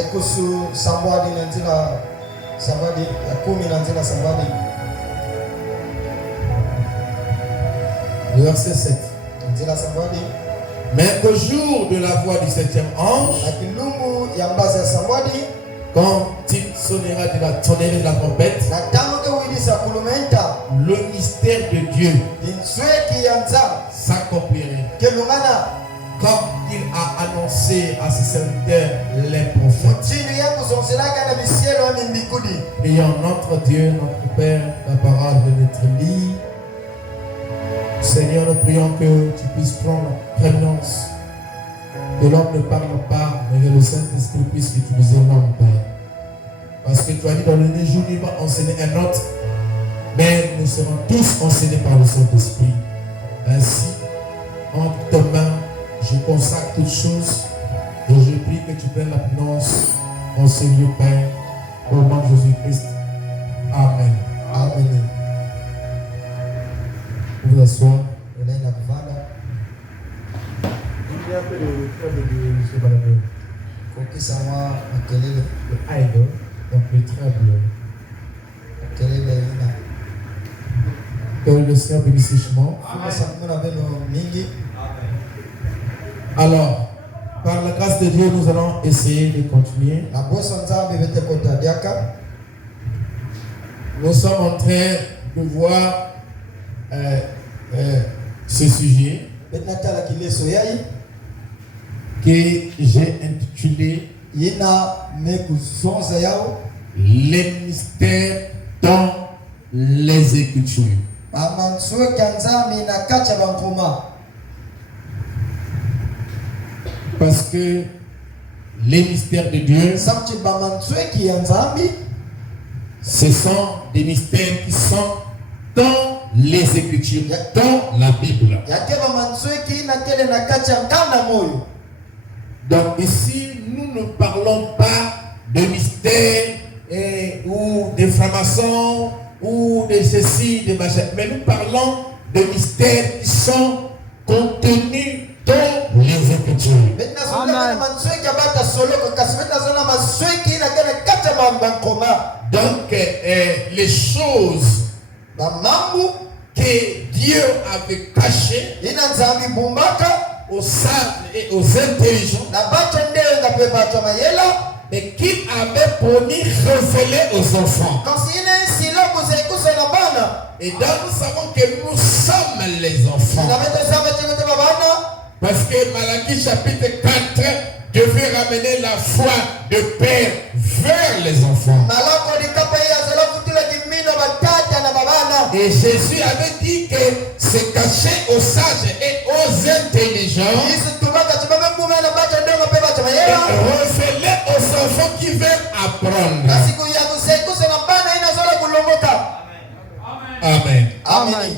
kuhusu Sambwadi na Nzila Sambwadi ya 10 na Nzila Sambwadi. Le verset 7. Nzila Sambwadi. Mais qu'au jour de la voix du 7e ange, Akilungu ya mbaza ya Sambwadi, quand il sonnera de la sonnerie de la trompette, na tango ke wilisa kulumenta, le mystère de Dieu insweki ya Nzambe s'accomplirait. kelungana Comme il a annoncé à ses serviteurs les prophètes. chini ya kuzonzelaka na bisielo ya mimbikudi. Ayant notre Dieu, notre Père, la parole de notre lit. Seigneur, nous prions que tu puisses prendre prévenance. Que l'homme ne parle pas, mais que le Saint-Esprit puisse utiliser l'homme, Père. Parce que tu as dit dans le jour, il va enseigner un autre, mais nous serons tous enseignés par le Saint-Esprit. Ainsi, entre tes mains, je consacre toutes choses et je prie que tu prennes la prévenance en Seigneur Père, au nom de Jésus-Christ. Amen. Amen. Vous vous asseoir. Unaenda kuvala Il y a un peu de trouble de M. Baladeur. kukisa mwa makelele Le idol, donc le trouble. makelele ina Que le Seigneur bénisse richement. kumisa muna beno mingi. Alors, par la grâce de Dieu, nous allons essayer de continuer. Na bosa Nzambe bete kota diaka. Nous sommes en train de voir ce sujet Betnatala kileso yai que j'ai intitulé ina mekuzonza yao Les mystères dans les Écritures. amanswe kanzami na kacha bankoma. Parce que les mystères de Dieu, Samchi bamanswe ki ya Nzambi ce sont des mystères qui sont dans les Écritures, dans la Bible. yake bamanswe ki na kele na kacha nkanda moyo. Donc ici, nous ne parlons pas de mystères ou de francs-maçons ou de ceci, de machin, mais nous parlons de mystères qui sont contenus dans les Écritures. Betna zona manswe ki abata solo ko kasi betna zona manswe ki na kele kacha bankoma. Donc les choses Bamambu que Dieu avait cachées ina Nzambi bumbaka aux sages et aux intelligents, na bacha ndenga pe bacha mayela mais qu'il avait promis révéler aux enfants. kasi ina silo kuzekusa na bana. Et donc nous savons que nous sommes les enfants. Na beta samba chimete babana. Parce que Malachie chapitre 4 devait ramener la foi de père vers les enfants. Malako ni kapa ya zala kutula kimino batata na babana. Et Jésus avait dit que c'est caché aux sages et aux intelligents Yesu tubaka chibaba mbume na bacha ndenga pe bacha et mayela. révéler aux enfants qui veulent apprendre. Kasi kuya kuzekusa na bana ina zala kulongoka. Amen. Amen.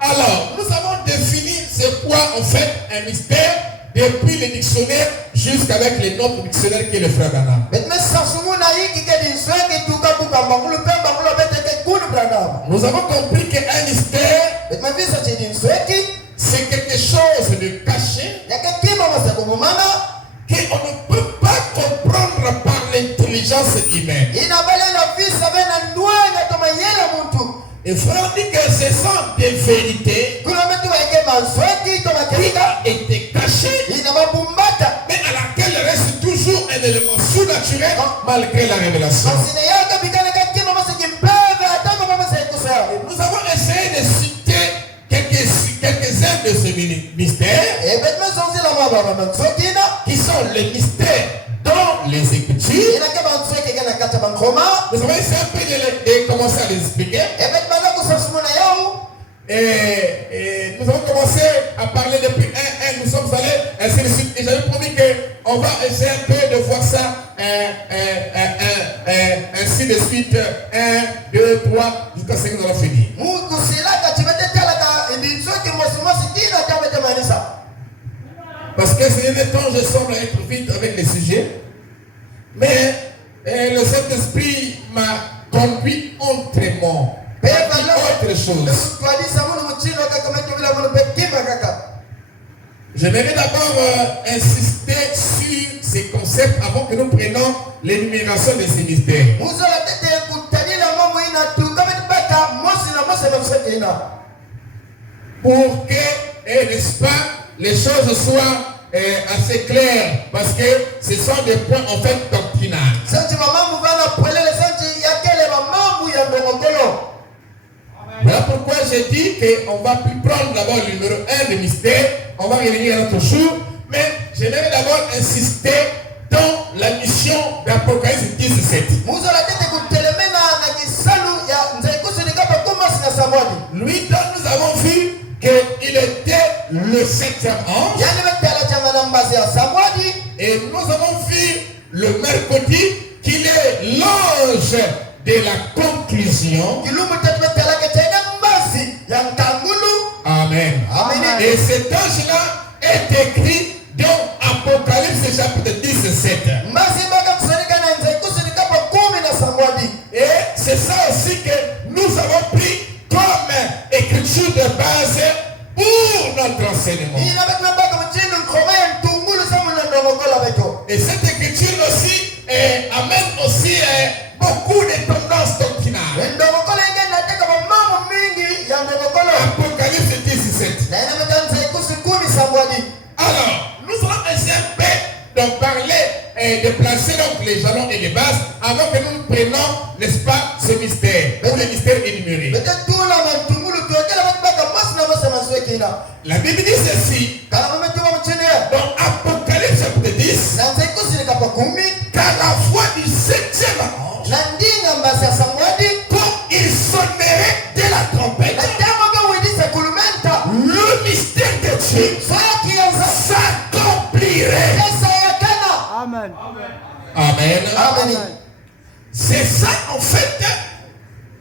Alors, nous avons défini c'est quoi en fait un mystère depuis le dictionnaire jusqu'avec les notes dictionnaires qui est le frère Branham. Betme sasumuna hiki ke di swenge tukabuka mbangulu pemba kulo bete ke kulu Branham. Nous avons compris qu'un mystère, Betme visa chini sweki c'est quelque chose de caché yake kima masakubumana qu'on ne peut pas comprendre par l'intelligence humaine. ina bele na visa bena ndwanga to mayela muntu. Et frère dit que ce sont des vérités Kuna metu weke masweki to qui makirika ont été cachées, ina mabumbata. mais à laquelle reste toujours un élément surnaturel malgré la révélation. Masine yake bikane kakima masaki mpeve atako mama saikusa. Nous avons essayé de citer quelques-uns de ces mystères Betme zonzi la mababa masweki na qui sont les mystères dans les Écritures. ina ke masweki kana kata bankoma. Nous avons essayé un peu de commencer à les expliquer. Betme na kusasumuna yao. Et nous avons commencé à parler depuis 1, nous sommes allés, ainsi de suite. Et j'avais promis qu'on va essayer un peu de voir ça, ainsi de suite, 1, 2, 3, jusqu'à ce que nous allons finir. Mungu silaka chimete talaka indinsoki mosimosi tina kamete manisa. Parce que ces derniers temps, je semble être vite avec les sujets. Mais le Saint-Esprit m'a conduit autrement. Autre chose. J'aimerais d'abord insister sur ces concepts avant que nous prenions l'énumération de ces mystères. Pour que, n'est-ce pas, les choses soient assez claires, parce que ce sont des points en fait doctrinaux. Voilà pourquoi j'ai dit qu'on va plus prendre d'abord le numéro 1 des mystères, on va revenir à notre jour, mais j'aimerais d'abord insister dans la mission d'Apocalypse 17. Lui, dont nous avons vu qu'il était le 7e ange, et nous avons vu le mercredi qu'il est l'ange de la conclusion. Amen. Et cet ange-là est écrit dans Apocalypse chapitre 17. Et c'est ça aussi que nous avons pris comme écriture de base pour notre enseignement. Et cette écriture aussi amène aussi beaucoup de tendances doctrinales. Apocalypse 17. Alors, nous allons essayer un peu d'en parler, de placer donc les jalons et les bases avant que nous prenions, n'est-ce pas, ce mystère, ou les mystères énumérés. La Bible dit ceci, dans Apocalypse chapitre 10, qu'à la voix du 7e ange, quand il sonnerait de la trompette, le mystère de Dieu s'accomplirait. Amen. Amen. C'est ça en fait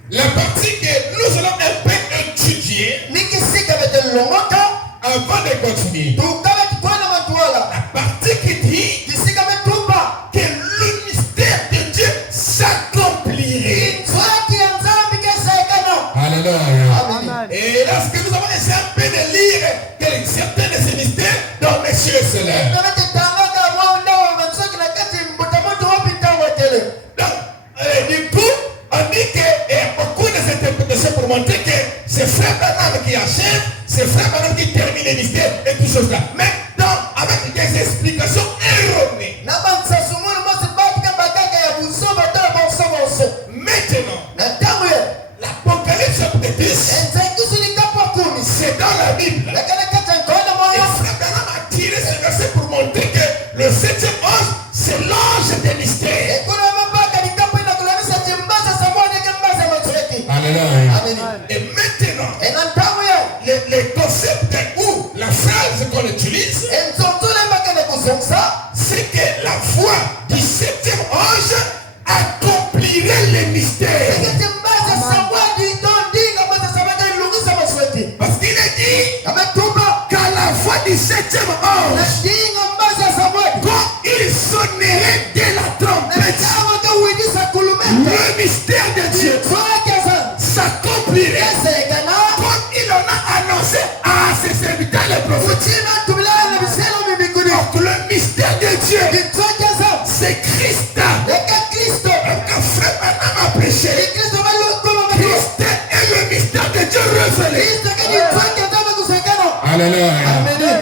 la partie que nous allons un peu étudier avant de continuer. La partie qui dit que le mystère de Dieu s'accomplirait. Alléluia. Et lorsque nous avons essayé un peu de lire certains de ces mystères dans Messieurs et Cela. Du coup, on dit qu'il y a beaucoup d'interprétations pour montrer que c'est Frère Branham qui achève, c'est Frère Branham qui termine les mystères et tout ça. Mais avec des explications erronées. Maintenant, l'Apocalypse chapitre 10, c'est dans la Bible. Et Frère Branham a tiré ce verset pour montrer que le 7e ange, c'est l'ange des mystères. Et maintenant, les concepts ou la phrase qu'on utilise, c'est que la voix du 7e ange accomplirait les mystères. Parce qu'il est dit qu'à la voix du 7e ange, quand il sonnerait de la trompette, le mystère de Dieu s'accomplirait comme il en a annoncé à ses serviteurs les prophètes. Donc le mystère de Dieu, c'est Christ. Quand Frère Branham a prêché, Christ est le mystère de Dieu révélé. Alléluia.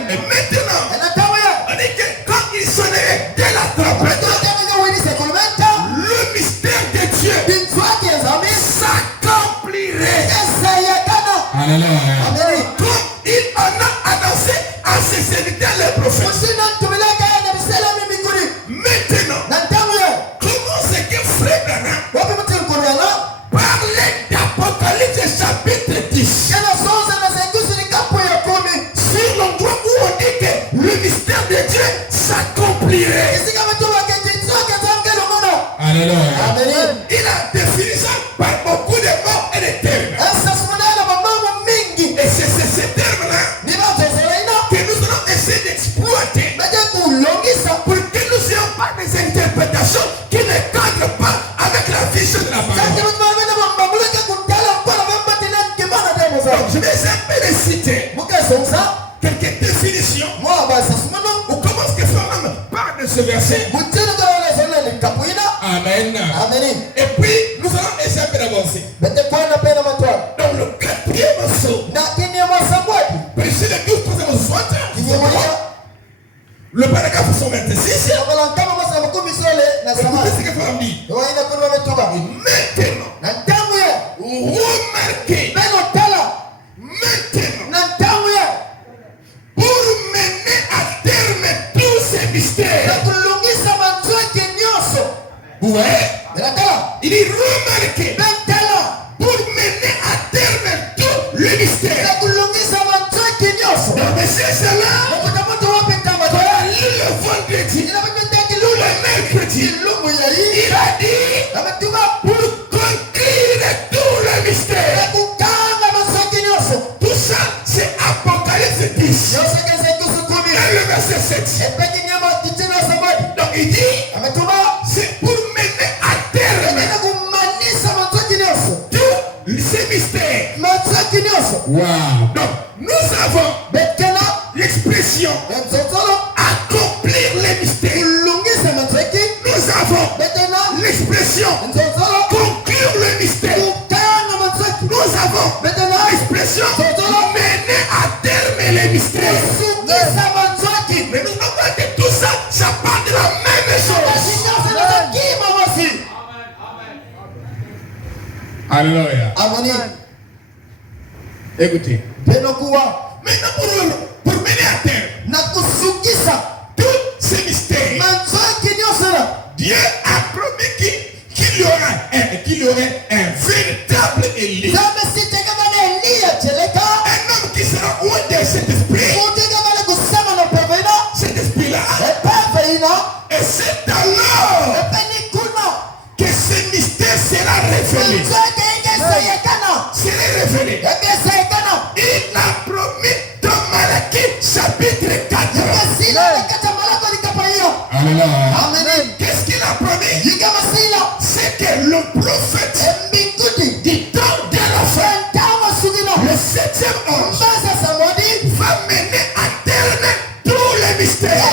Et maintenant, on dit que quand il sonnerait de la trompette, le mystère de Dieu s'accomplirait. Alléluia. Comme il en a annoncé à ses serviteurs les prophètes. Maintenant, comment c'est que Frère Branham parlait d'Apocalypse chapitre 10 sur l'endroit où on dit que le mystère de Dieu s'accomplirait. Alléluia. Il a défini ça par beaucoup de mots et de termes. Et c'est ces termes-là que nous allons essayer d'exploiter pour que nous n'ayons pas des interprétations qui ne cadrent pas avec la vision de la parole. Donc je vais essayer un peu de citer quelques définitions. Ou comment est-ce que Frère parle de ce verset Amen. Et puis, nous allons essayer un peu d'avancer. Dans le quatrième saut, Péché de 12, le paragraphe 126. Écoutez ce que Femme dit. Maintenant, remarquez. Maintenant, pour mener à terme tous ces mystères. Vous voyez? Il dit remarquez. Pour mener à terme tout le mystère. Donc, c'est cela. Le vendredi, le mercredi, il a dit pour conclure tout le mystère. Tout ça, c'est Apocalypse 10. Et le verset 7. Donc il dit, c'est pour mener à terme tous ces mystères. Wow. Donc nous avons l'expression accomplir les mystères. Nous avons l'expression conclure le mystère. Nous avons l'expression mener à terme les mystères. Mais nous avons que tout ça, ça part de la même chose. Alléluia. Écoutez. Maintenant pour mener à terme tous ces mystères, Dieu a promis qu'il y aurait un véritable Élie. Un homme qui sera loin de cet esprit. Cet esprit-là. Et c'est alors que ce mystère sera révélé. Il a promis dans Malachie chapitre 4. Amen. Qu'est-ce qu'il a promis? C'est que le prophète du temps de la fin, le 7e ange, va mener à terme tous les mystères.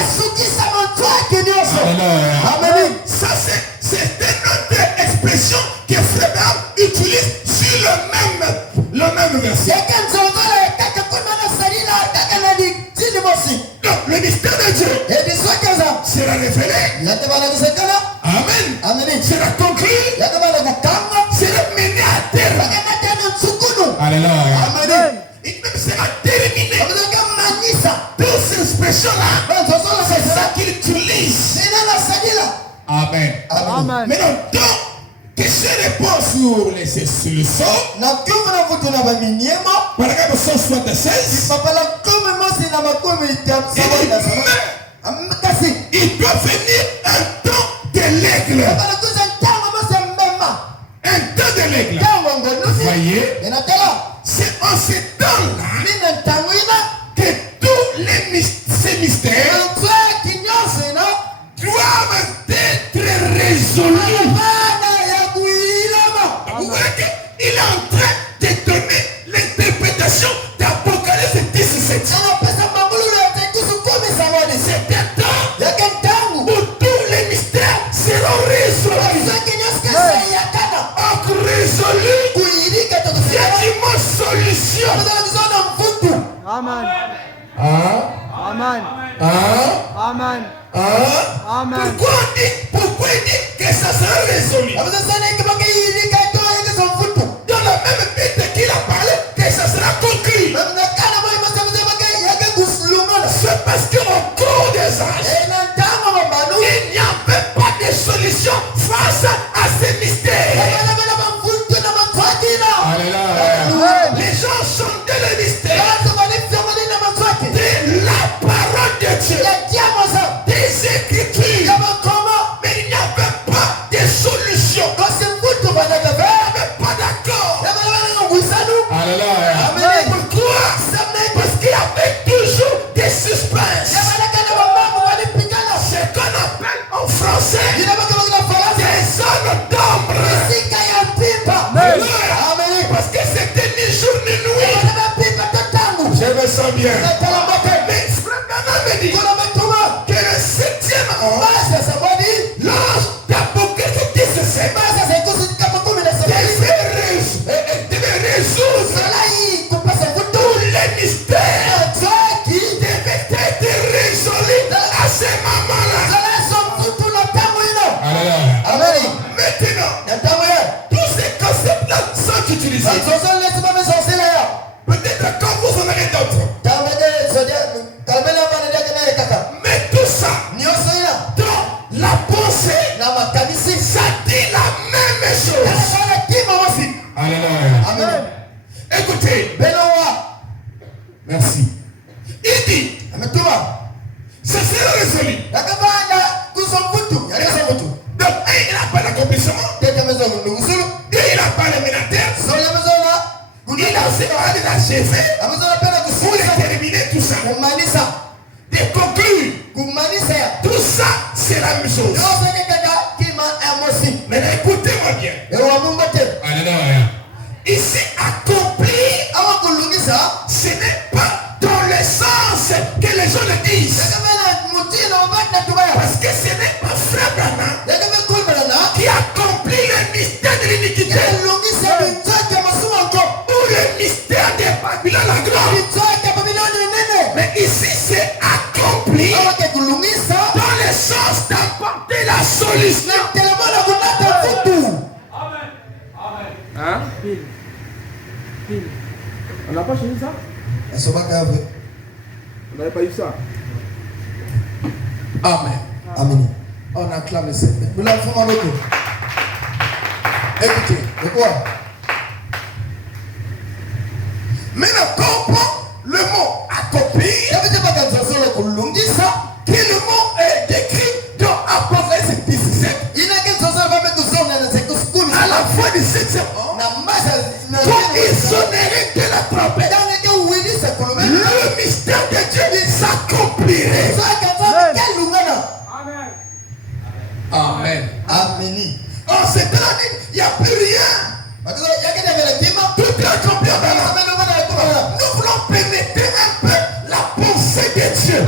Amen. Ça c'est une autre expression que Frère utilise sur le même verset. Donc le mystère de Dieu sera révélé. Amen. Sera conclu. Sera mené à terme. Alléluia. Il même sera terminé. Toutes ces expressions-là, c'est ça qu'il utilise. Amen. Maintenant, donc, que je réponds sur les solutions. Paragraphe 176. Il doit venir un temps de l'aigle. Un temps de l'aigle. Voyez, c'est en ce temps-là que tous ces mystères doivent être résolus. Vous voyez qu'il est en train de donner l'interprétation d'Apocalypse 17. C'est un temps où tous les mystères seront résolus. Résolus. Il y a du mot solution. Amen. Pourquoi il dit que ça sera résolu? Dans la même bête qu'il a parlé, que ça sera conclu. C'est parce qu'au cours des âges, il n'y avait pas de solution face à ces mystères. Les gens chantaient le mystère de la parole de Dieu, des Écritures, mais il n'y avait pas de solution. Il n'y avait pas d'accord. Pourquoi? Parce qu'il y avait toujours des suspens. Ce qu'on appelle en français des zones d'ombre. Parce que c'était ni jour ni nuit. Je me sens bien. Mais Frère me dit que le 7e ange, l'ange Maintenant, tous ces concepts-là sont utilisés. Peut-être quand vous en avez d'autres. Mais tout ça, dans la pensée, ça dit la même chose. Alléluia. Amen. Écoutez, merci. Il dit, ça sera résolu. Donc, il n'a pas l'accomplissement. Et il n'a pas le militaire. Il a aussi achevé pour terminer tout ça. De conclure. Tout ça, c'est la même chose. Mais écoutez-moi bien. Alléluia. Ici, accomplir, ce n'est pas dans le sens que les gens le disent. Parce que ce n'est pas Frère Branham qui accomplit le mystère de l'iniquité. Ou le mystère de Babylone la grande. Mais ici, c'est accompli dans le sens d'apporter la solution. Hein? On n'a pas chez nous ça? On n'avait pas eu ça. Amen. Amen. On acclame le Seigneur. Écoutez, de quoi? maintenant comprends le mot accomplir. Que le mot est décrit dans Apocalypse 17. À la fin du 7e an, quand il sonnerait de la trompette, le mystère de Dieu s'accomplirait. Amen. Amen. En ce temps-là, il n'y a plus rien. Tout est accompli. Nous voulons pénétrer un peu la pensée de Dieu.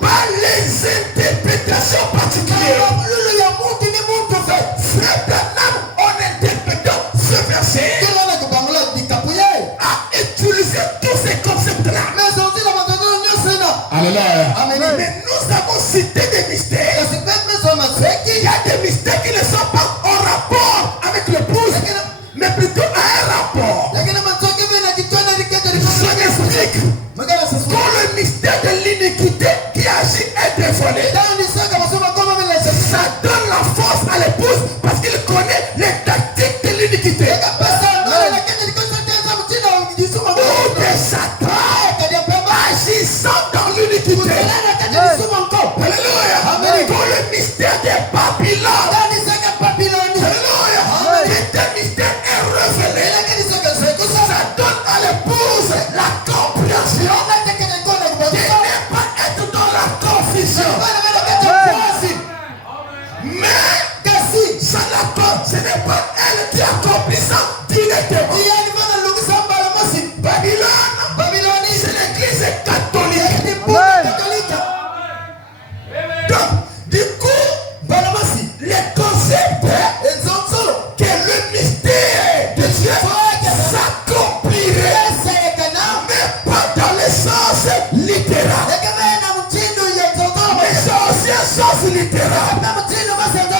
Pas les interprétations particulières. Frère Branham, en interprétant ce verset, a utilisé tous ces concepts-là. Alléluia. Mais nous avons cité des mystères. Il y a des mystères qui ne sont pas en rapport avec l'épouse, mais plutôt à un rapport. Je m'explique. Quand le mystère de l'iniquité qui agit est dévoilé, ça donne la force à l'épouse parce qu'il connaît les tactiques de l'iniquité. Ou de Satan agissant dans l'iniquité. Alléluia. Quand le mystère de Babylone, alléluia, cet mystère est révélé, ça donne à l'épouse la compréhension de ne pas être dans la confusion. Mais ça ce n'est pas elle qui accomplit ça directement. Babylone, c'est l'église catholique. Donc, du coup, les concepts que le mystère de Dieu s'accomplirait, mais pas dans le sens littéral. Mais c'est aussi un sens littéral.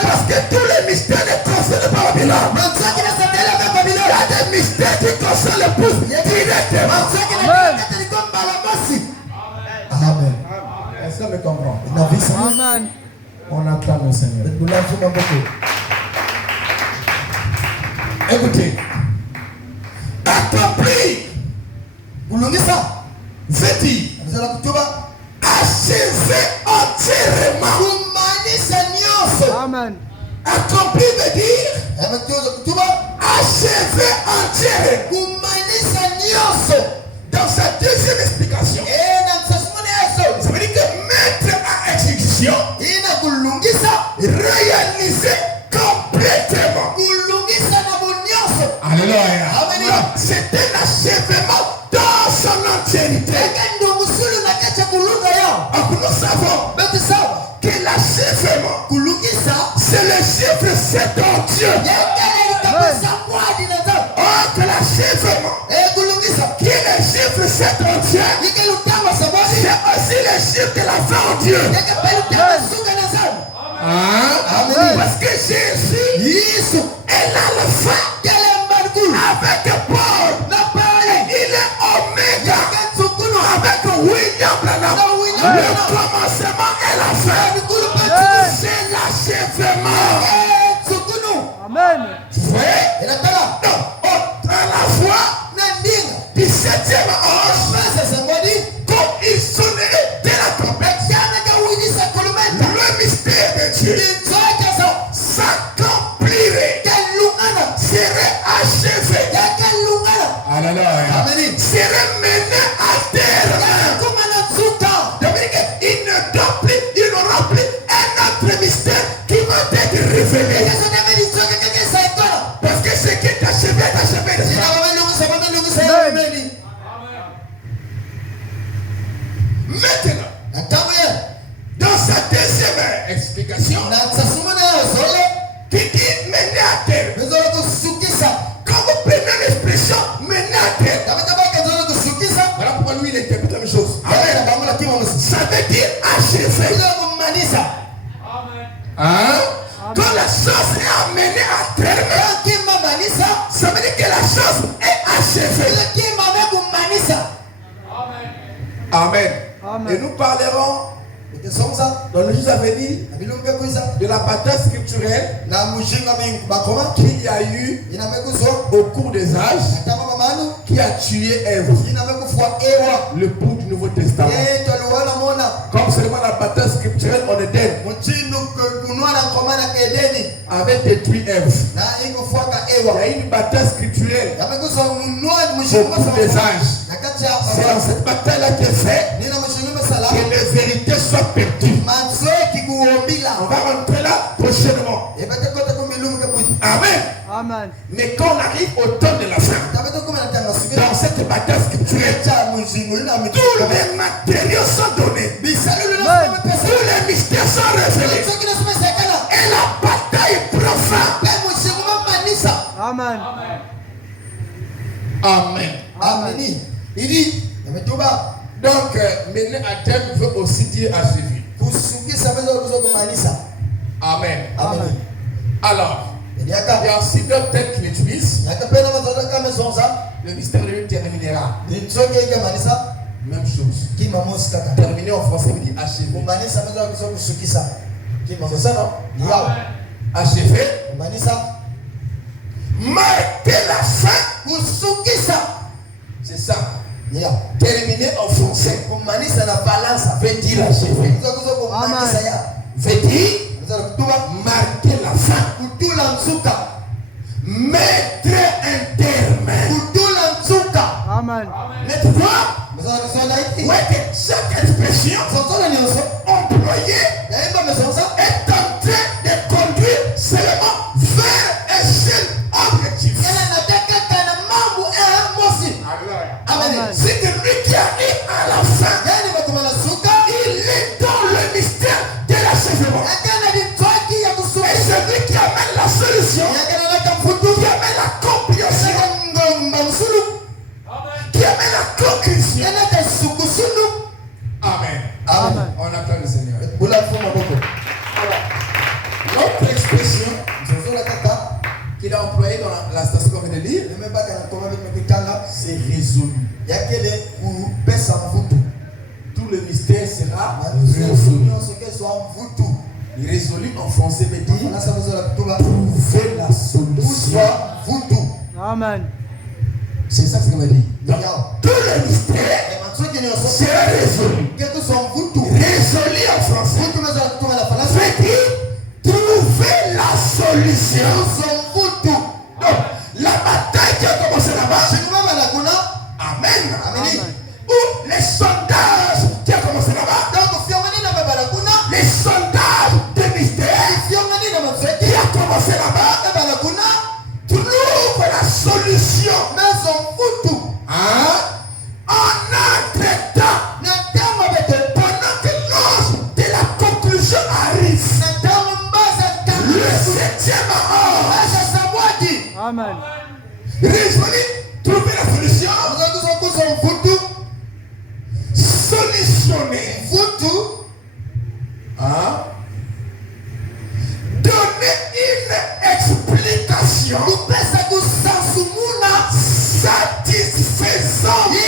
Parce que tous les mystères ne concernent pas Babylone. Il y a des mystères qui concernent l'épouse directement. Amen. Est-ce que me comprend? Amen. On acclame le Seigneur. Écoutez. Accompli. Veut dire achever entièrement. Amen. Accompli veut dire achever entièrement. Dans sa deuxième explication, ça veut dire que mettre à exécution, réaliser complètement. Alléluia. C'est un achèvement dans son entièreté. Alors nous savons que l'achèvement, c'est le chiffre 7 en Dieu. Oh, que l'achèvement, qui est le chiffre 7 en Dieu, c'est aussi le chiffre de la fin en Dieu. Amen. Parce que Jésus, Yesu est là le fin. Avec Paul, il est Oméga. Avec William Branham, le commencement et la fin. C'est l'achèvement. Amen. Vrai? Non, à la fois du 7e ange, comme il sonnerait de la trompette, le mystère de Dieu s'accomplirait, serait achevé, Amen. serait mené à terme. Il n'aura plus un autre mystère qui va être révélé. Parce que ce qui est achevé est achevé déjà. Maintenant, dans sa deuxième explication, qui dit mener à terme. Quand vous prenez l'expression mener à terme, voilà pourquoi lui il interprète la même chose. Amen. Ça veut dire achevé. Hein? Quand la chose est amenée à terme, ça veut dire que la chose est achevée. Amen. Amen. Et nous parlerons dans le jour à venir de la bataille scripturelle qu'il y a eu au cours des âges qui a tué Ève, l'époux du Nouveau Testament. Comme seulement la bataille scripturelle en Éden avait détruit Ève. Il y a eu une bataille scripturelle au cours des âges. C'est dans cette bataille-là qui est faite que les vérités soient perdues. On va rentrer là prochainement. Amen. Amen. Mais quand on arrive au temps de la fin, dans cette bataille scripturelle, tous les matériaux sont donnés. Tous les mystères sont révélés. Et la bataille est profonde. Amen. Amen. Amen. Il dit, donc, mener à terme veut aussi dire achever. Amen. Amen. Alors, il y a aussi d'autres têtes qui l'utilisent. Le mystère de Dieu terminera. Même chose. Terminer en français veut dire achever. C'est ça, non? Achever. Marquer la fin. C'est ça. Terminer en français veut dire achever. Veut dire marquer la fin. Mettre un terme. Amen. Maintenant, ouais, que chaque expression employée est en train de conduire seulement vers un seul objectif. Amen. C'est que lui qui arrive à la fin, il est dans le mystère de l'achèvement. Et c'est lui qui amène la solution, qui amène la compréhension, qui amène la conclusion. Amen. Amen. On attend le Seigneur. L'autre expression qu'il a employée dans la station qu'on vient de lire, c'est résolu. Tout le mystère sera résolu. Résolu en français veut dire trouver la solution. Amen. C'est ça ce qu'il veut dire. Donc, tout le mystère sera résolu. Résolu en français veut dire trouver la solution. Donc, la bataille qui a commencé là-bas, amen. Ou les sondages qui a commencé là-bas, les sondages de mystère qui a commencé là-bas, trouve la solution. Hein? En entre-temps, pendant que l'ange de la conclusion arrive, le 7e ange, Amen. résolu, trouver la solution, solutionner, hein? Donner une explication kupesa kusasumuna satisfaisante,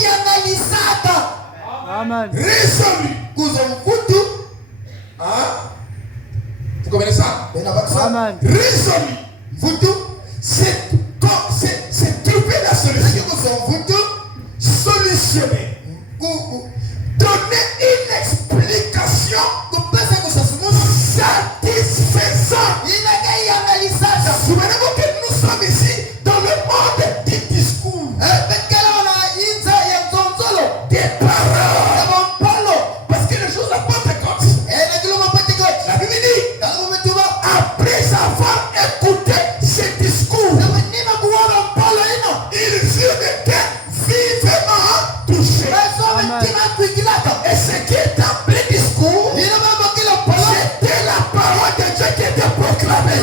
iyanalisaka Amen. résolue. kuzo mkutu Hein? Vous comprenez ça? Amen. Résolue. mkutu C'est trouver la solution. kuzo mkutu Solutionner. Donner une explication kupesa kusasumuna satisfaisante. iyanalisaka Souvenez-vous que nous sommes ici dans le monde du discours, bekela wana inza ya nzonzolo des paroles. ya bompolo Parce que les choses à Pentecôte, nakiloma Pentecote la Bible dit, kalumetuba après avoir écouté ce discours, nima kuwona mpolo ino ils étaient vivement touchés. esometima kwikilaka Et ce qui est appelé discours, ino mambo kila mpolo c'était la parole de Dieu qui était proclamée.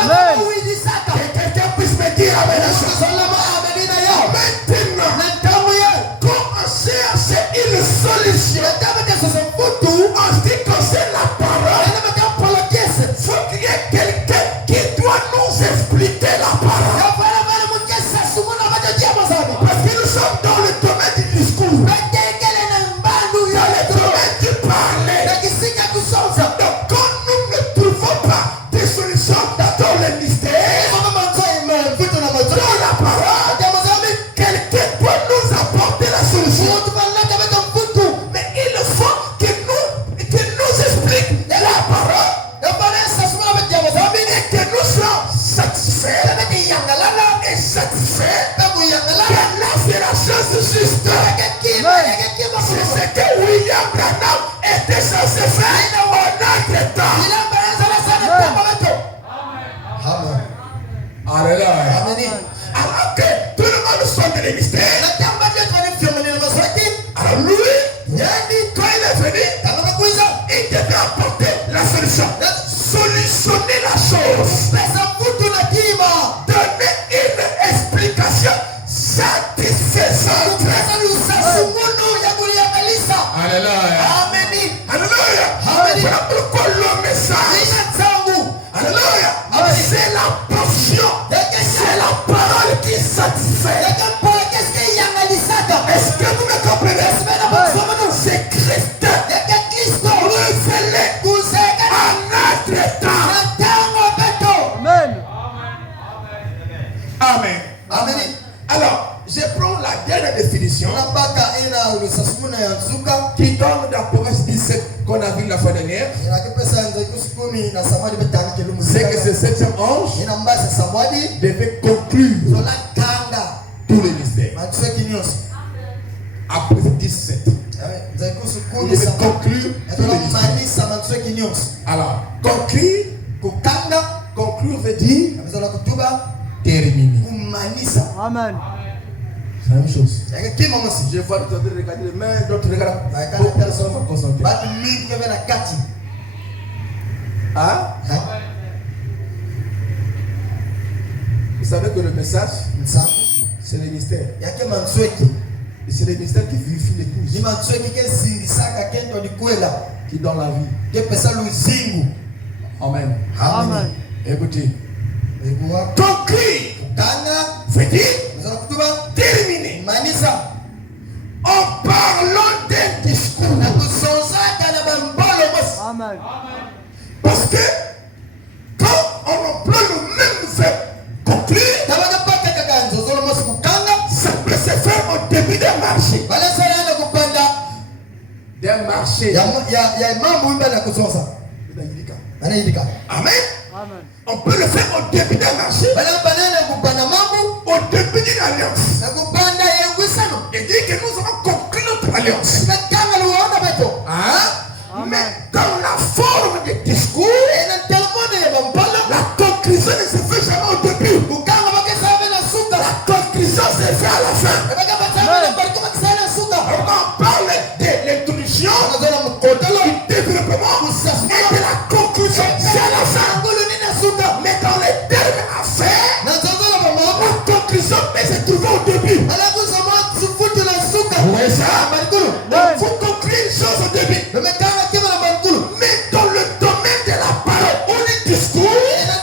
Amen. uidisaka Que quelqu'un puisse me dire Amen. solama amenina yao Maintenant, na ntamu ye quand on cherche une solution mfutu en ce qui concerne la parole, enamaka mpolo kese il faut qu'il y ait quelqu'un qui doit nous expliquer la parole. yafana vale mukesa sumuna vajodia mazama Parce que nous sommes dans le domaine du discours, batekele na mbandu dans le yoletu domaine du parler. nakisinga kusonza Donc, quand nous ne trouvons pas des solutions dans le mystère, mama manzoime mfutu na mazo dans la parole, atia mazami quelqu'un doit nous apporter la solution. mutu vanaka veta mfutu Mais il faut que nous explique la parole yafana sasumuna vatia mazami et que nous soyons satisfaits vete yangalala et satisfaits. peku Que yangalala là, c'est la chose juste. yakekima yakekima C'est ce que William Branham était censé faire en notre temps. ilambarazala sana pepo veto amen Alléluia. ameni Alors que tout le monde soit dans les mystères, natamba vyetu vanifyongelele maswaki alors lui, quand il est venu, kamakakuiza il devait apporter la solution. Solutionner la chose. pesa mfutu na kima Donner une explication satisfaisante. pesa lusasumunu ya kuliangalisa Alléluia. ameni Alléluia. Amen. Voilà pourquoi le message. ina zangu Alléluia. Amen. C'est la portion. C'est la parole qui satisfait. yakampola keske yangalisaka Est-ce que vous me comprenez? esivena masomunu C'est Christ yake kristo révélé kusekana à notre temps. na ntango peto Amen. Amen. ameni Alors, je prends la dernière définition unapaka ina lusasumuna ya nzuka qui donne d'Apocalypse 17 qu'on a vu la fois dernière. inakipesa nza ikusi 10 na samwadi betandikele C'est que ce muzika septième ange ina mbasa samwadi devait conclure zola kanga tous les mystères. matuseki nyonso Après 17. nza ikusi Il 10 devait samwadi conclure tous les mystères. ezomanisa matuseki nyonso Alors, conclure, kukanga conclure veut dire amezola kutuba terminer. kumanisa Amen. C'est la même chose. yakekima mosi Je vois d'autres regarder les mains, d'autres regardent. Baikana Beaucoup de personne personnes sont concentrées. batu mingi keve na kati Hein? Vous savez que le message, nsangu c'est le mystère. yake mansweki Et c'est le mystère qui vivifie les ni tous, mansweki kezingisaka kento likwela qui donne la vie. kepesa luzingu Amen. Amen. Écoutez. ebuwa Conclure kukanga veut dire ezola kutuba terminer. manisa En parlant d'un discours. na kusonzaka na bambolo mosi Amen. Parce que quand on emploie le même verbe, conclure, tabakapakakaka nzozolo mosi kukanga ça peut se faire au début d'un marché. balesalana kupanda D'un marché. ya mambo imba na kusonza anayidika Amen. Amen. On peut le faire au début d'un marché, balapanana kupanda mambo au début d'une alliance. na kupanda yengwisano Et dit que nous avons conclu notre alliance. nakanga luwaona beto Hein? Amen. Mais dans la forme du discours, ena telefone ya bampolo la conclusion ne se fait jamais au début. kukanga bakesabe na suka La conclusion se fait à la fin. ebakabasabe na bariko bakisana na suka On parle de l'introduction, anazola mukotolo du développement et de la conclusion. C'est à la fin. ngulu nina suka Mais dans les termes à faire, na nzozola bamama la conclusion peut se trouver au début. alakusoma sufutu na suka Oui, ça. barikulu Il faut conclure une chose au début. bamekanga kima na barikulu Mais dans le domaine de la parole ou du discours, ena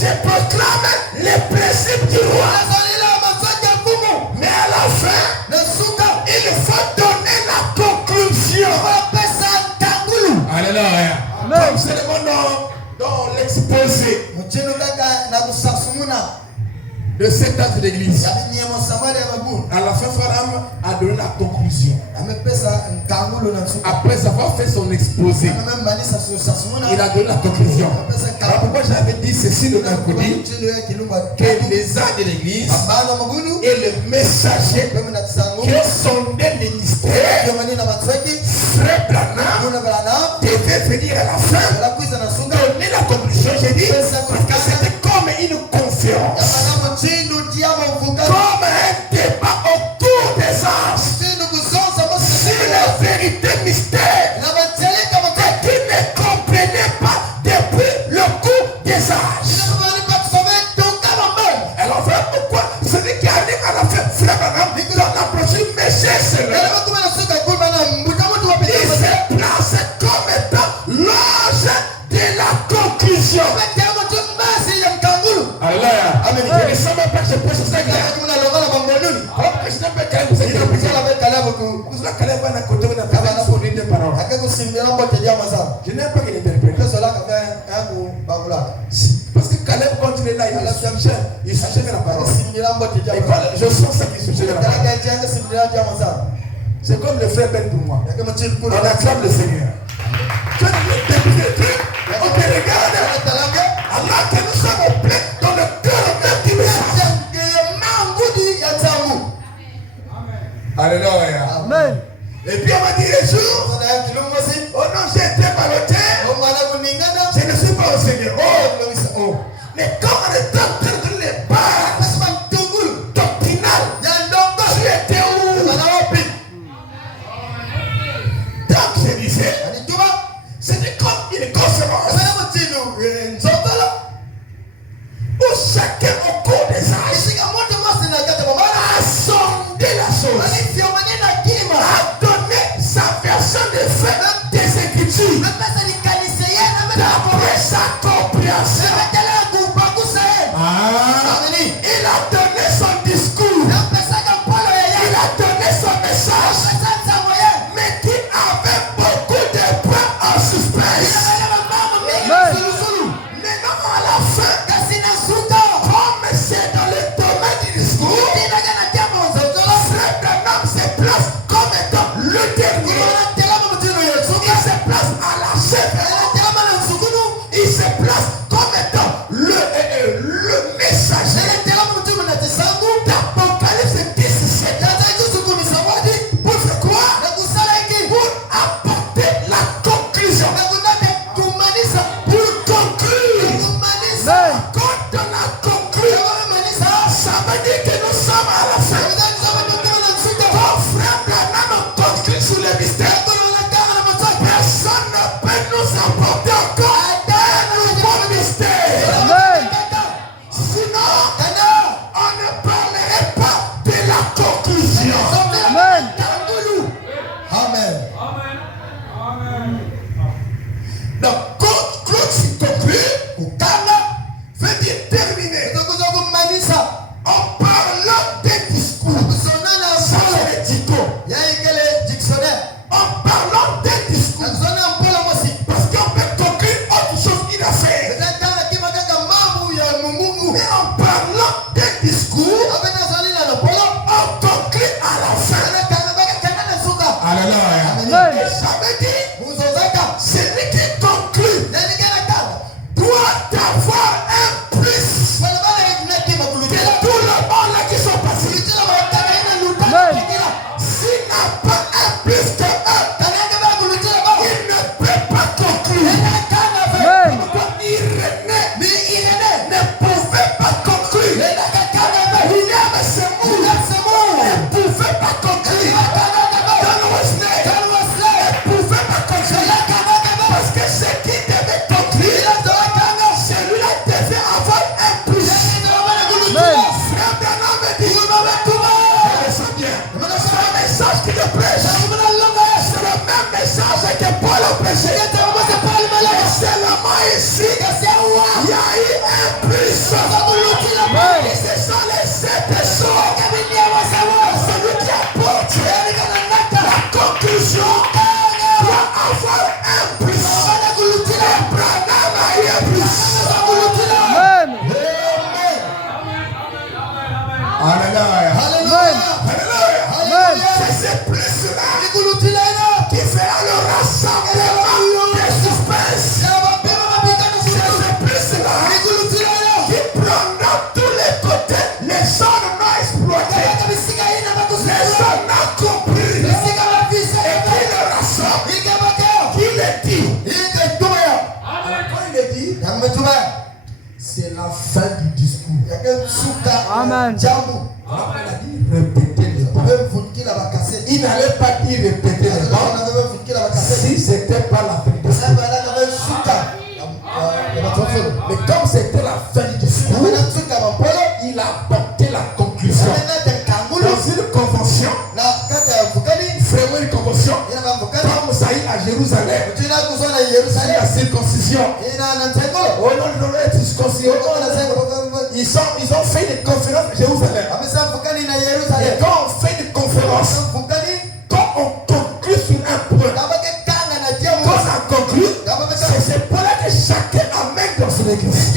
Je proclame les principes du roi. Mais à la fin, il faut donner la conclusion. Alléluia. Comme c'est le bon nom dans l'exposé de cet acte d'église. À la fin, Pharam a donné la conclusion. Après avoir fait son exposé, il a donné la conclusion. Alors pourquoi j'avais dit ceci le mercredi, que les âmes de l'église et le messager qui ont sondé les mystères, Frère Branham devait venir à la fin donner la conclusion. J'ai dit parce que c'était comme une conférence, comme un débat autour des anges sur la vérité mystère qui ne comprenait pas depuis le coup des âges. Alors voilà pourquoi celui qui arrive à la fin, Frère Branham, dans la prochaine message, il se place comme étant l'ange de la conclusion. Alléluia. Amen. Je ne sais même pas que je prêche ça. Je n'aime pas qu'il interprète. Parce que Caleb, quand il est là, il se cherche la parole. Je sens ça qu'il se cherche la parole. C'est comme le frère Ben pour moi. On acclame le Seigneur. On te regarde. Allah que nous sommes au plein dans le cœur même du message. Alléluia. Amen. Et puis on m'a dit les jours, oh non, j'ai été ballotté, je ne suis pas au Seigneur. Oh. Mais quand on est en train de les bases doctrinales, tu étais où? Donc je disais, c'était comme une conférence où chacun au cours des âges a sondé la chose, a donné sa version des faits des Écritures d'après sa compréhension. Il a donné son discours, il a donné son message, mais qui avait beaucoup de points en suspense. Maintenant à la fin, comme c'est dans le domaine du discours, Frère Branham se place comme étant le dernier. Il se place à la chef. Il se place comme étant le messager. Ce sont les 7 choses. Celui qui apporte la conclusion doit avoir un plus. Abraham a eu un plus. Amen. Alléluia. Amen. Amen. C'est ce plus-là qui fera le rassemblement des suspens. C'est ce plus-là qui prendra tous les côtés. Les zones non exploitées, les zones non comprises, et qui le rassemble, qui le dit. Quand il le dit, c'est la fin du discours. Amen. Il a dit répéter les pas. Il n'allait pas dire répéter les pas si c'était pas la fin du discours. Mais comme c'était la fin du discours, il a apporté la conclusion. Dans une convention, vraiment une convention, comme ça y est à Jérusalem, la circoncision. Au nom de la circoncision, ils ont fait une conférence à Jérusalem. Et quand on fait une conférence, quand on conclut sur un point, quand on a conclu, c'est pour là que chacun amène dans son église.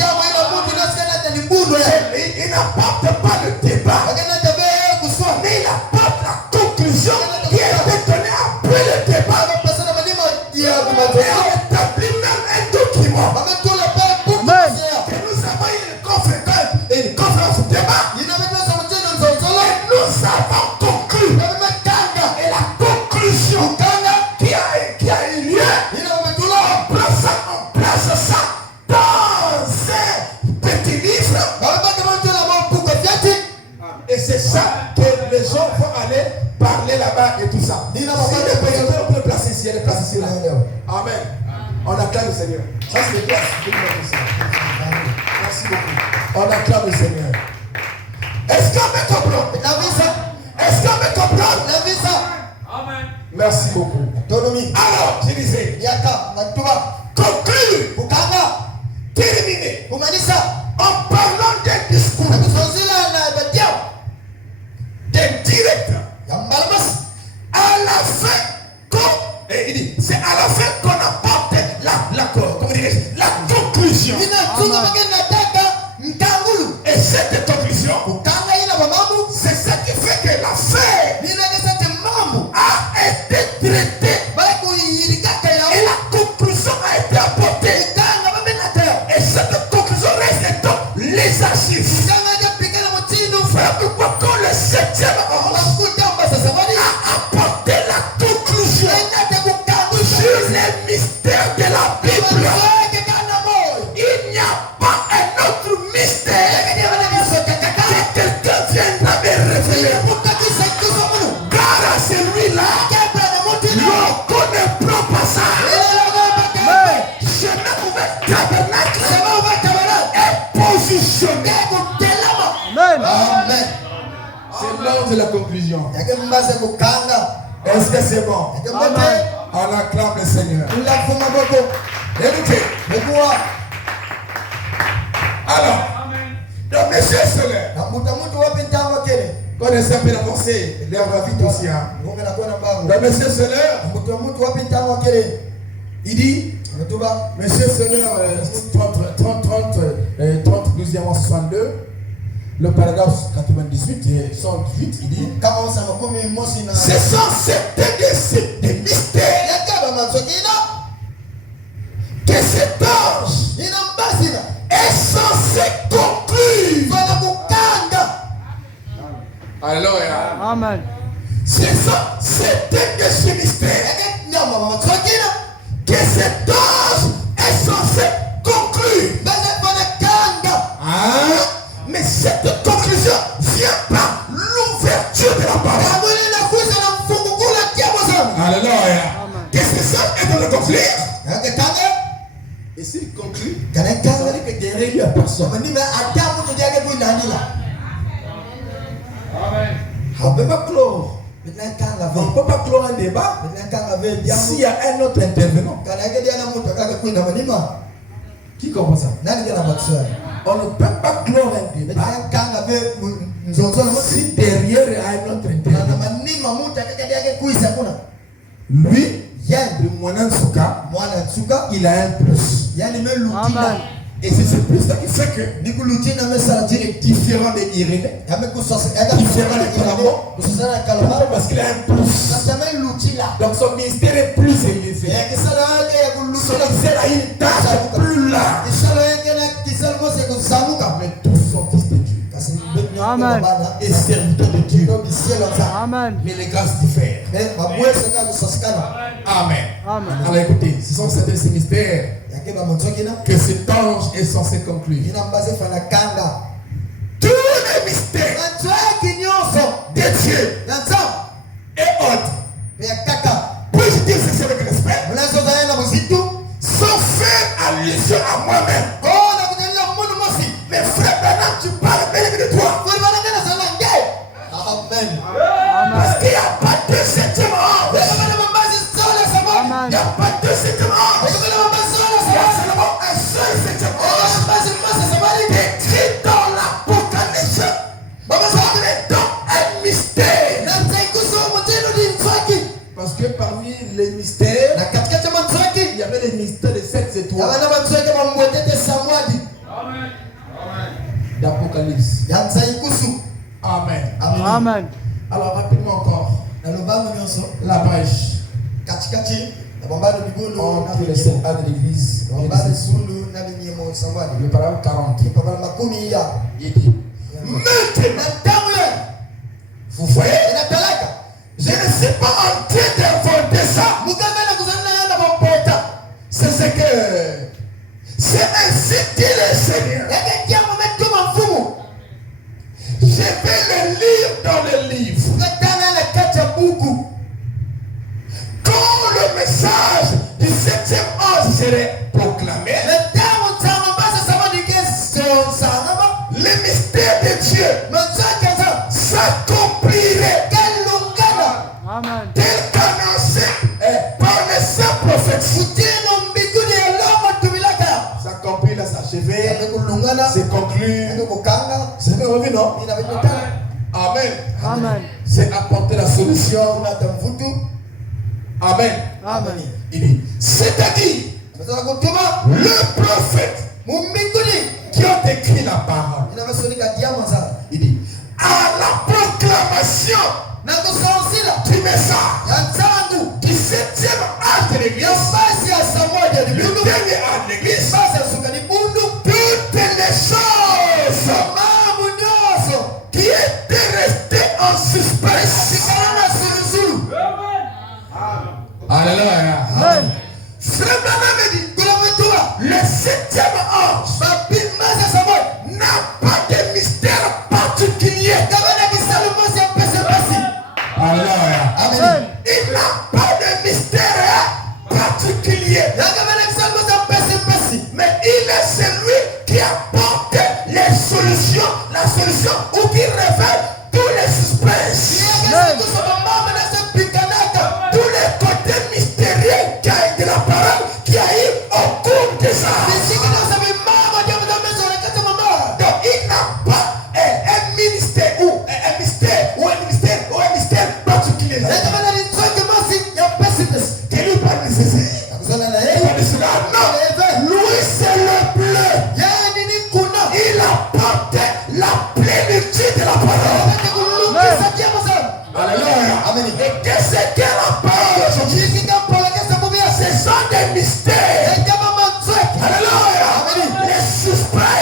Il n'apporte pas le débat, mais il apporte la conclusion qui a été donnée après le débat. Et on établit même un document que nous avons une conférence débat. Et nous avons conclu. Et la conclusion qui a eu lieu, on place ça dans un petit livre. Et c'est ça que les gens vont aller parler là-bas et tout ça. Si le président, on peut le placer ici, il y a des places ici là. Amen. On acclame le Seigneur. Ça c'est les places. Merci beaucoup. On acclame le Seigneur. Est-ce qu'on me comprend? Est-ce qu'on me comprend? Amen. Merci beaucoup. Alors, je disais, conclure, terminer, en parlant d'un discours, d'un direct, à la fin, il dit, c'est à la fin qu'on apporte la conclusion. Et cette conclusion, c'est ce qui fait que l'affaire a été traitée et la conclusion a été apportée. Et cette conclusion reste dans les archives. Frère, quand le 7e ange a apporté la conclusion sur les mystères de la Bible, il n'y a pas un autre mystère que quelqu'un viendra me révéler. Car à celui-là, l'on connaît pas ça. Je m'ai ouvert tabernacle et positionné. Amen. C'est l'heure de la conclusion. Est-ce que c'est bon? Amen. On acclame le Seigneur. Écoutez. Alors, donc monsieur Soler, connaissez un peu la pensée, l'air va vite aussi. Donc monsieur Soler, il dit, monsieur Soler, 32, le paragraphe 98 et 108, il dit, ce sont certains des mystères que cet ange est censé conclure. Alléluia. Amen. Ce sont certains de ces mystères que cet ange est censé conclure. Mais cette conclusion vient par l'ouverture de la parole. Alléluia. Qu'est-ce que ça est dans le conclure? Et s'il conclut, ça veut dire que derrière lui, il n'y a personne. Amen. On ne peut pas clore. On ne peut pas clore un débat s'il y a un autre intervenant. Qui comprend ça? On ne peut pas clore Si derrière il y a un autre intérêt, lui, le moine Nsuka, il a un plus. Amen. Et c'est ce plus-là qui fait que il est différent de Irénée, différent de Kalamo, parce qu'il a un plus. Donc son ministère est plus élevé. Son ministère a une tâche plus large. Mais tous sont fils de Dieu. Amen. Et serviteurs de Dieu. Amen. Mais les grâces diffèrent. Amen. Amen. Alors écoutez, ce sont certains mystères que cet ange est censé conclure. Tous les mystères de Dieu et autres, puis-je dire ceci avec respect, sont faits allusion à moi-même. Mais frère Branham, tu parles bien de toi. Parce qu'il n'y a pas de septième ange. Il n'y a pas de septième ange. Il y a seulement un seul septième ange. Écrit dans l'Apocalypse. C'est donc un mystère. Parce que parmi les mystères, il y avait les mystères de 7 étoiles. D'Apocalypse. Amen. Amen. Alors rapidement encore. La page. Entre les 7 A de l'église. Le paragraphe 40. Il dit maintenant, vous voyez, je ne suis pas en train d'inventer ça. C'est ce que c'est ainsi dit le Seigneur. Je vais le lire dans le livre. Quand le message du 7e ange serait proclamé, le mystère de Dieu s'accomplirait Amen. tel qu'annoncé par les saints prophètes. S'accomplit là, s'achever, c'est conclu. C'est bien revu, non? Amen. Amen. C'est apporter la solution. Amen. Amen. Il dit, c'est-à-dire le prophète qui a écrit la parole. Il dit, à la proclamation du message du 7e âge de l'église, le dernier âge de l'église, toutes les choses qui étaient restées en suspense. Alléluia. Amen. Frère Branham me dit, le 7e ange n'a pas de mystère particulier. Alléluia. Amen. Il n'a pas de mystère particulier. Mais il est celui qui apporte les solutions, la solution ou qui révèle tous les suspens. Tous les côtés mystérieux qui a eu de la parole, qui a eu au cours de ça. Donc il n'a pas un ministère ou un mystère particulier. Qui lui parle nécessaire. Non, lui c'est le bleu. Il apporte la plénitude de la parole. Alléluia. Et qu'est-ce que la parole aujourd'hui? Ce sont des mystères. Alléluia. Les suspens,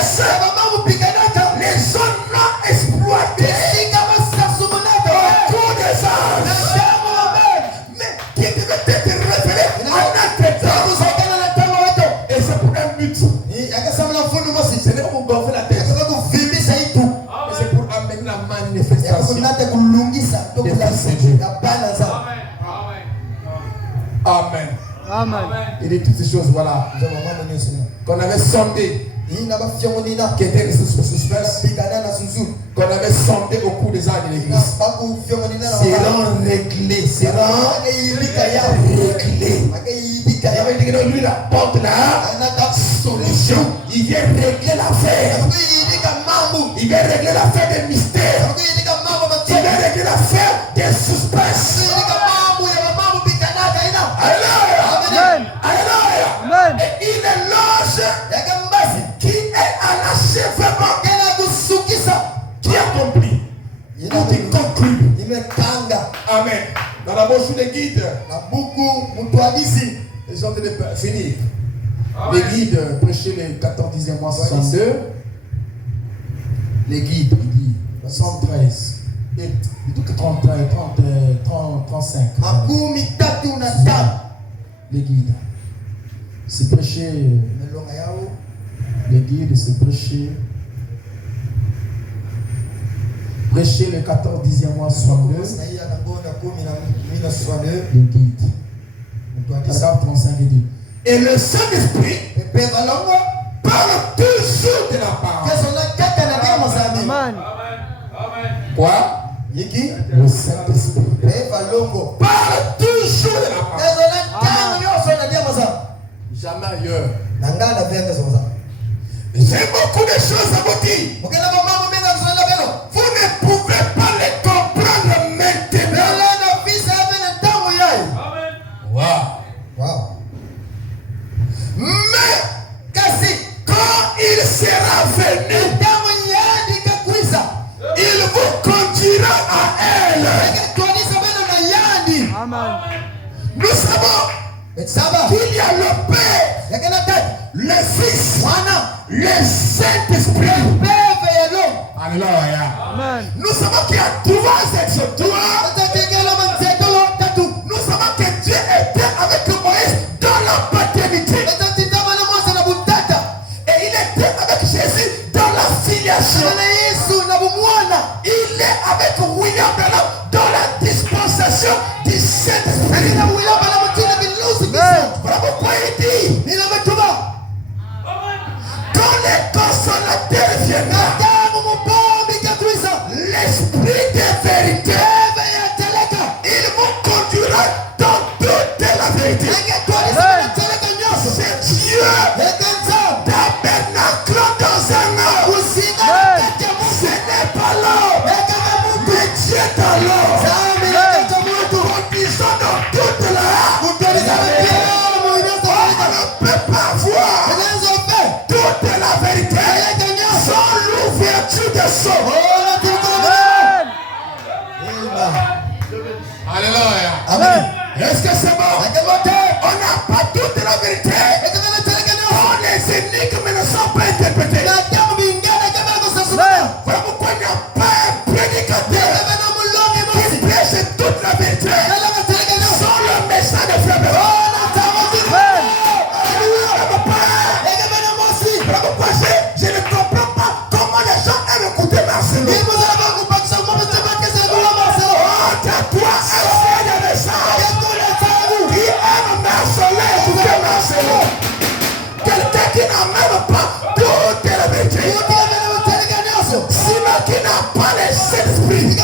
les zones non exploitées au cours des âges. Mais qui devait être révélé en notre temps. Et c'est pour un but. Ce n'est pas pour gonfler la tête. Mais c'est pour amener la manifestation des fils de Dieu. Amen. Amen. Il dit toutes ces choses, voilà, qu'on avait sondé, qui étaient restés sous suspense, qu'on avait sondé au cours des âges de l'église, seront réglés, réglés. Lui, il apporte la solution. Il vient régler l'affaire. Il va régler l'affaire des mystères. Il va régler l'affaire des suspens. Amen. Alléluia. Amen. Et il est l'ange qui est à l'achèvement. Qui a compris. Qui conclut. Amen. Dans la bouche des guides. Ils ont en train de finir. Les guides prêchaient les 14 10e mois 62. Les guides, il dit 113. Et il dit que 35. Les guides. C'est prêcher. Les guides, c'est prêcher. Prêcher les 14 10e mois 62. Les guides. Paragraphe 35 il dit. Et le Saint-Esprit parle toujours de la parole. Amen. Quoi? Le Saint-Esprit parle toujours de la parole. Jamais ailleurs. J'ai beaucoup de choses à vous dire. Vous ne pouvez pas les comprendre maintenant. Wow. Mais quand il sera venu, il vous conduira à elle. Amen. Nous savons qu'il y a le Père, le Fils, le Saint-Esprit. Alléluia. Amen. Nous savons qu'il y a trois exautoires. Nous savons que Dieu était avec Moïse dans la paternité. Et il était avec Jésus dans la filiation. Il est avec William Branham dans la dispensation du Saint-Esprit. Voilà pourquoi il dit quand les consolateurs viendront, l'Esprit de vérité, il vous conduira dans toute la vérité. C'est Dieu tabernacle dans un homme. Ce n'est pas l'homme, mais Dieu dans l'homme. Conduisons dans toute la vérité. On ne peut pas voir toute la vérité sans l'ouverture de son. Alléluia. Amen. Est-ce que c'est bon? On n'a pas toute la vérité. Quand les énigmes ne sont pas interprétées. Voilà pourquoi il n'y a pas un prédicateur qui prêche toute la vérité sans le message de frère. Voilà pourquoi je ne comprends pas comment les gens aiment écouter Marcelo. Quelqu'un qui n'a même pas toute la vérité, sinon qui n'a pas le Saint-Esprit.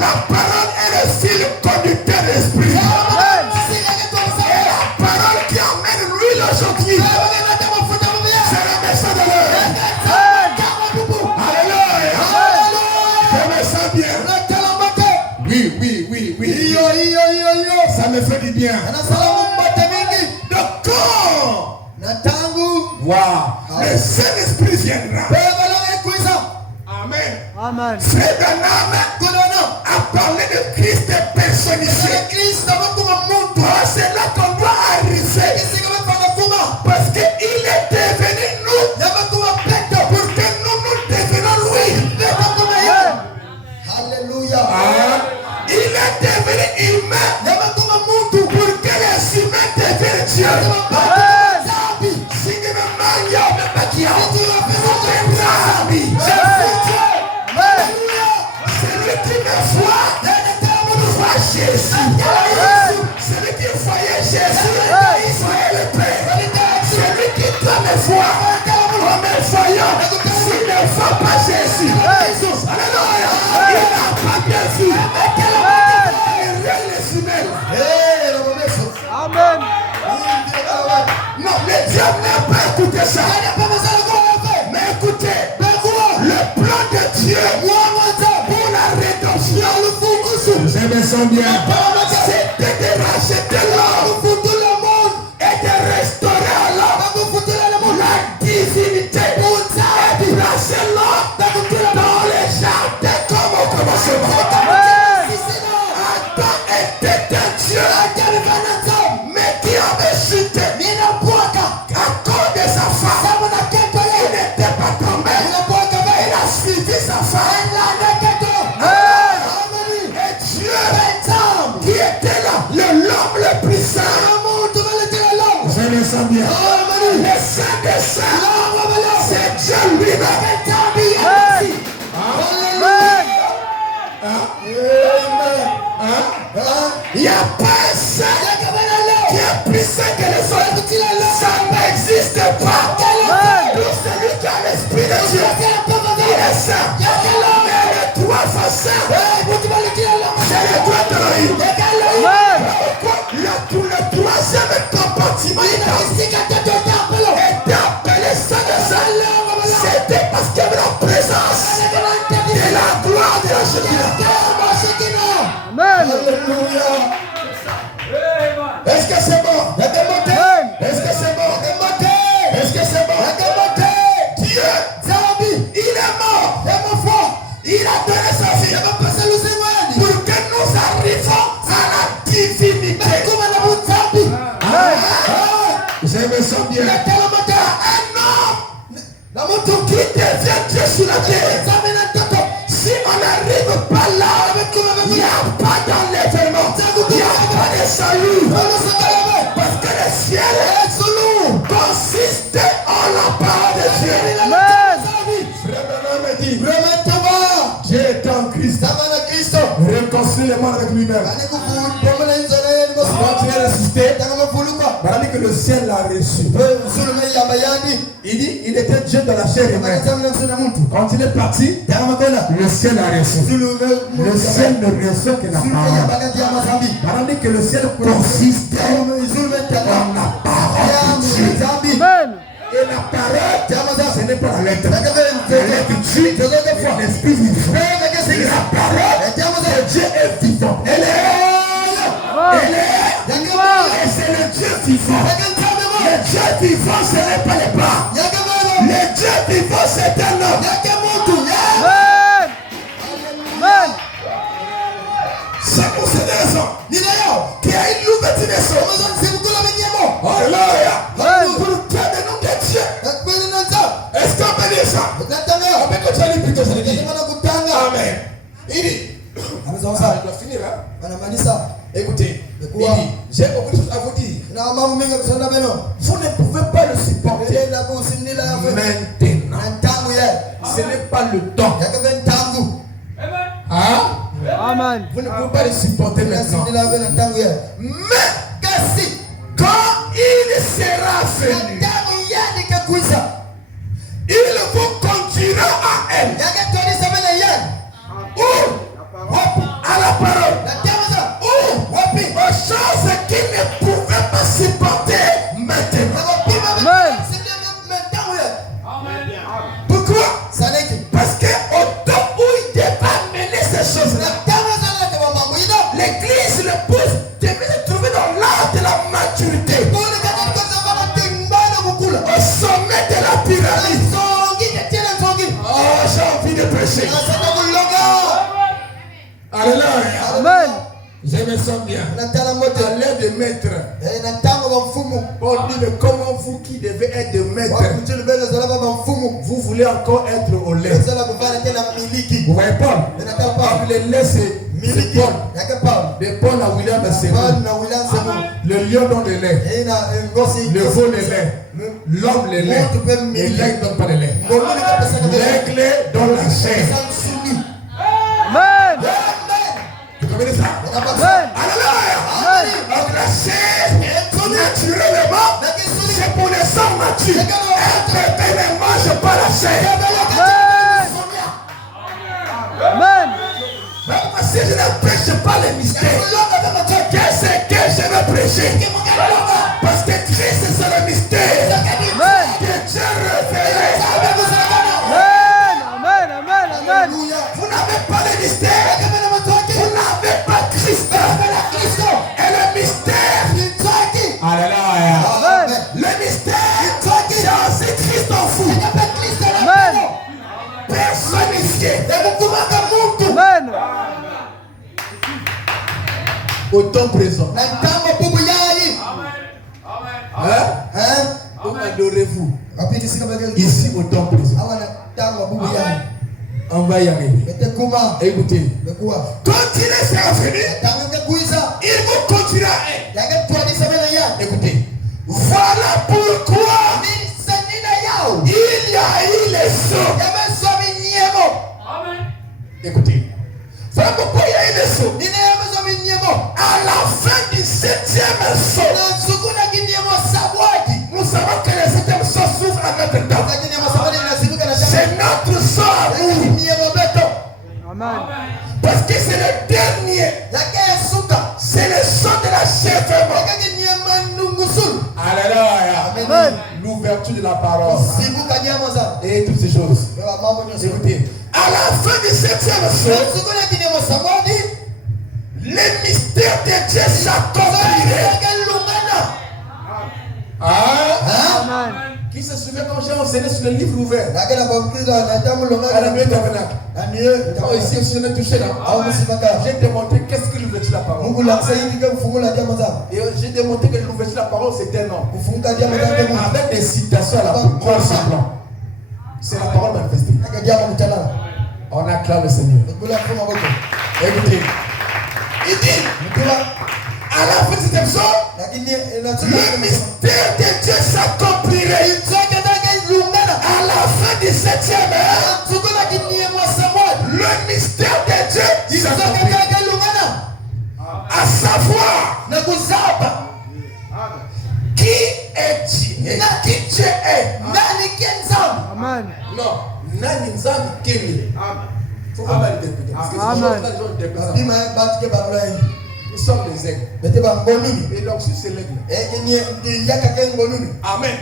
La parole est le fil conducteur de l'esprit. Et la parole qui emmène l'huile aujourd'hui, c'est le message de l'heure. Alléluia. Je me sens bien. Oui. Ça me fait du bien. Donc quand le Saint-Esprit viendra, amen. Frère Branham a parlé de Christ personnifié. C'est là qu'on doit arriver. Parce qu'il est devenu nous pour que nous devenons lui. Alléluia. Il est devenu humain pour que les humains deviennent Dieu. Celui qui me voit Jésus. Celui qui voyait Jésus, il voyait le Père. Celui qui doit me voir en me voyant, s'il ne voit pas Jésus, alléluia, il n'a pas bien vu. Amen. Non, le diable n'a pas écouté ça. Mais écoutez, le plan de Dieu pour la rédemption, vous aimez ça bien, c'était de racheter l'homme et de restaurer à l'homme la divinité et de placer l'homme dans les jardins comme au commencement. Adam était un Dieu, mais qui avait chuté à cause de sa femme. Il n'était pas tombé, il a suivi sa femme. Et Dieu qui était là, l'homme le plus saint. Je le sens bien. Le saint des saints, c'est Dieu lui-même. Il n'y a pas un saint qui est plus saint que les autres. Ça n'existe pas. Tout celui qui a l'esprit de Dieu, il est saint. Mais le trois fois saint, c'est le doigt de l'œil. Le troisième compartiment était appelé saint de saint. C'était parce qu'il y avait la présence de la gloire de la Shekinah. Alléluia. Est-ce que c'est bon? Est-ce que c'est bon? Est-ce que c'est bon? Dieu, il est mort. Il a donné sa vie pour que nous arrivions à la divinité. J'aime ça bien. Un homme qui devient Dieu sur la terre. Si on n'arrive pas là, il n'y a pas d'enlèvement, il n'y a pas de salut. Parce que le ciel consiste en la parole de Dieu. Frère Branham me dit, Dieu est en Christ. Réconcilie le monde avec lui-même. Quand tu es ressuscité, Branham dit que le ciel l'a reçu. Il dit, il était Dieu dans la chair humaine. Quand il est parti, le ciel l'a reçu. Le ciel ne reçoit que la parole. Branham dit que le ciel consiste en la parole de Dieu. Et la parole, ce n'est pas la lettre. La lettre tue, l'esprit vivant. Et la parole, Dieu est vivant. Elle est. Et c'est le Dieu vivant. Le Dieu vivant, ce n'est pas les bras. Le Dieu vivant, c'est un homme. Ça concerne les hommes. Qui a une nouvelle naissance. Alléluia. Pour le Dieu de nom de Dieu. Est-ce qu'on peut dire ça? On peut continuer plutôt, ça veut dire. Amen. Il dit. Il doit finir, hein? Écoutez, il dit, j'ai beaucoup de choses à vous dire. Vous ne pouvez pas le supporter maintenant. Ce n'est pas le temps. Hein? Amen. Vous ne pouvez pas le supporter maintenant. Mais quand il sera venu, il vous conduira à elle. Ou à la parole. Ou aux choses qu'il ne pouvait pas supporter maintenant. Pourquoi? Parce qu'au temps où il devait mener ces choses-là, l'église, le pousse, devait se trouver dans l'art de la maturité. Au sommet de la pyramide. Oh, j'ai envie de prêcher. Alléluia. Amen. Je me sens bien. À l'aide de maître. Paul dit, mais comment vous qui devez être de maître, vous voulez encore être au lait? Vous voyez Paul? Le lait c'est Paul. De Paul à William c'est le lion donne le lait. Le veau le lait. L'homme le lait. Et l'aigle ne donne pas le lait. L'aigle donne la chair. Amen. Vous comprenez ça? Amen. Alléluia. Donc la chair, naturellement, c'est pour les hommes matures. Un bébé ne mange pas la chair. Amen. Si je ne prêche pas les mystères, qu'est-ce que je vais prêcher? Parce que Christ c'est le mystère. au temps présent. Na ntango bubu yayi. Hein? Où adorez-vous? Apiti sika bagel. Ici au temps présent. Awana ntango bubu yayi. On va y arriver. Ete kuma. Écoutez. Bekua. Quand il est venu, Ntango ke kuisa. il vous continuera. Yake tuani sabena ya. Écoutez. Voilà pourquoi Ni sanina yao. il y a eu les sauts. Yame somi niemo. Écoutez. Voilà pourquoi il y a eu les sauts. Nina yame somi niemo. À la fin du 7e saut, Na sukuna kiniemo sabwadi. nous savons que le 7e saut s'ouvre à notre temps. Kiniemo sabwadi na sibuka na C'est notre saut à nous. Niemo beto. Amen. Parce que c'est le dernier. Yake suka. C'est le saut de l'achèvement. Yake niema nungusul. Alléluia. Amen. L'ouverture de la parole. Sibuka niemo za. Et toutes ces choses. Beba mambo nyoso. Écoutez. À la fin du 7e saut, Sukuna kiniemo sabwadi. les mystères de Dieu s'accompliraient. Ah. Amen. Qui se souvient quand j'ai enseigné sur le livre ouvert? Lakini bamkiza na tamu longa À la nuit tabernacle. aniye. Oh, ici aussi on est touché là. Au msibaka. J'ai démontré qu'est-ce que l'ouverture de la parole. Mungu la saidi ke kufungula jamaa za. Et j'ai démontré que l'ouverture de la parole c'était non. Kufunga jamaa za Mungu. Avec des citations à la noir sur blanc. C'est la parole manifestée. Yake jamaa mtala. On acclame le Seigneur. Kula fuma boko. Écoutez. Il dit, Mkula à la fin de cette émission, lakini le mystère de Dieu s'accomplirait. À la fin du 7e heure, sukuna kiniemo sabwadi. le mystère de Dieu s'accomplirait. À savoir, Na kuzaba. qui est Dieu? Qui Dieu est? Nani kenza? Amen. Non, nani nzambi kele. Faut pas mal interpréter. Parce que ces Amen. choses-là, les gens interprètent ça. Bima batike balai. Nous sommes les aigles. Bete ba ngoluni. Et donc, si c'est l'aigle. Ni ndi yaka ke ngoluni. Amen.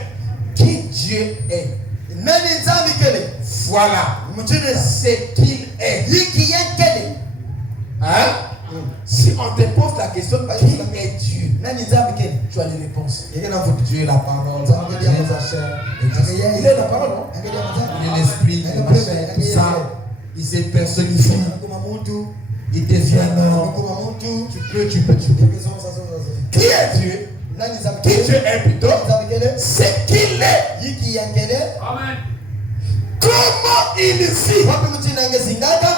Qui Dieu est? Nani nzambi kele? Voilà. Mutine C'est qu'il est. yiki yenkele. Hein? Si on te pose la question, qui est Dieu? Nani nzambi kele? Tu as les réponses. Yeke na futu. Dieu est la parole. Dieu est la chair. Il est la parole, non? Yeke jamaa za. Il est l'esprit, la chair, tout ça. Il s'est personnifié. Kuma muntu. Il devient homme. Kuma muntu. Tu peux. Yeke zo sa. Qui est Dieu? Nani nzambi Qui kele? Dieu est plutôt? Nzambi kele? C'est qu'il est. Yiki yenkele. Comment il vit? Wapi mutine ngezingata?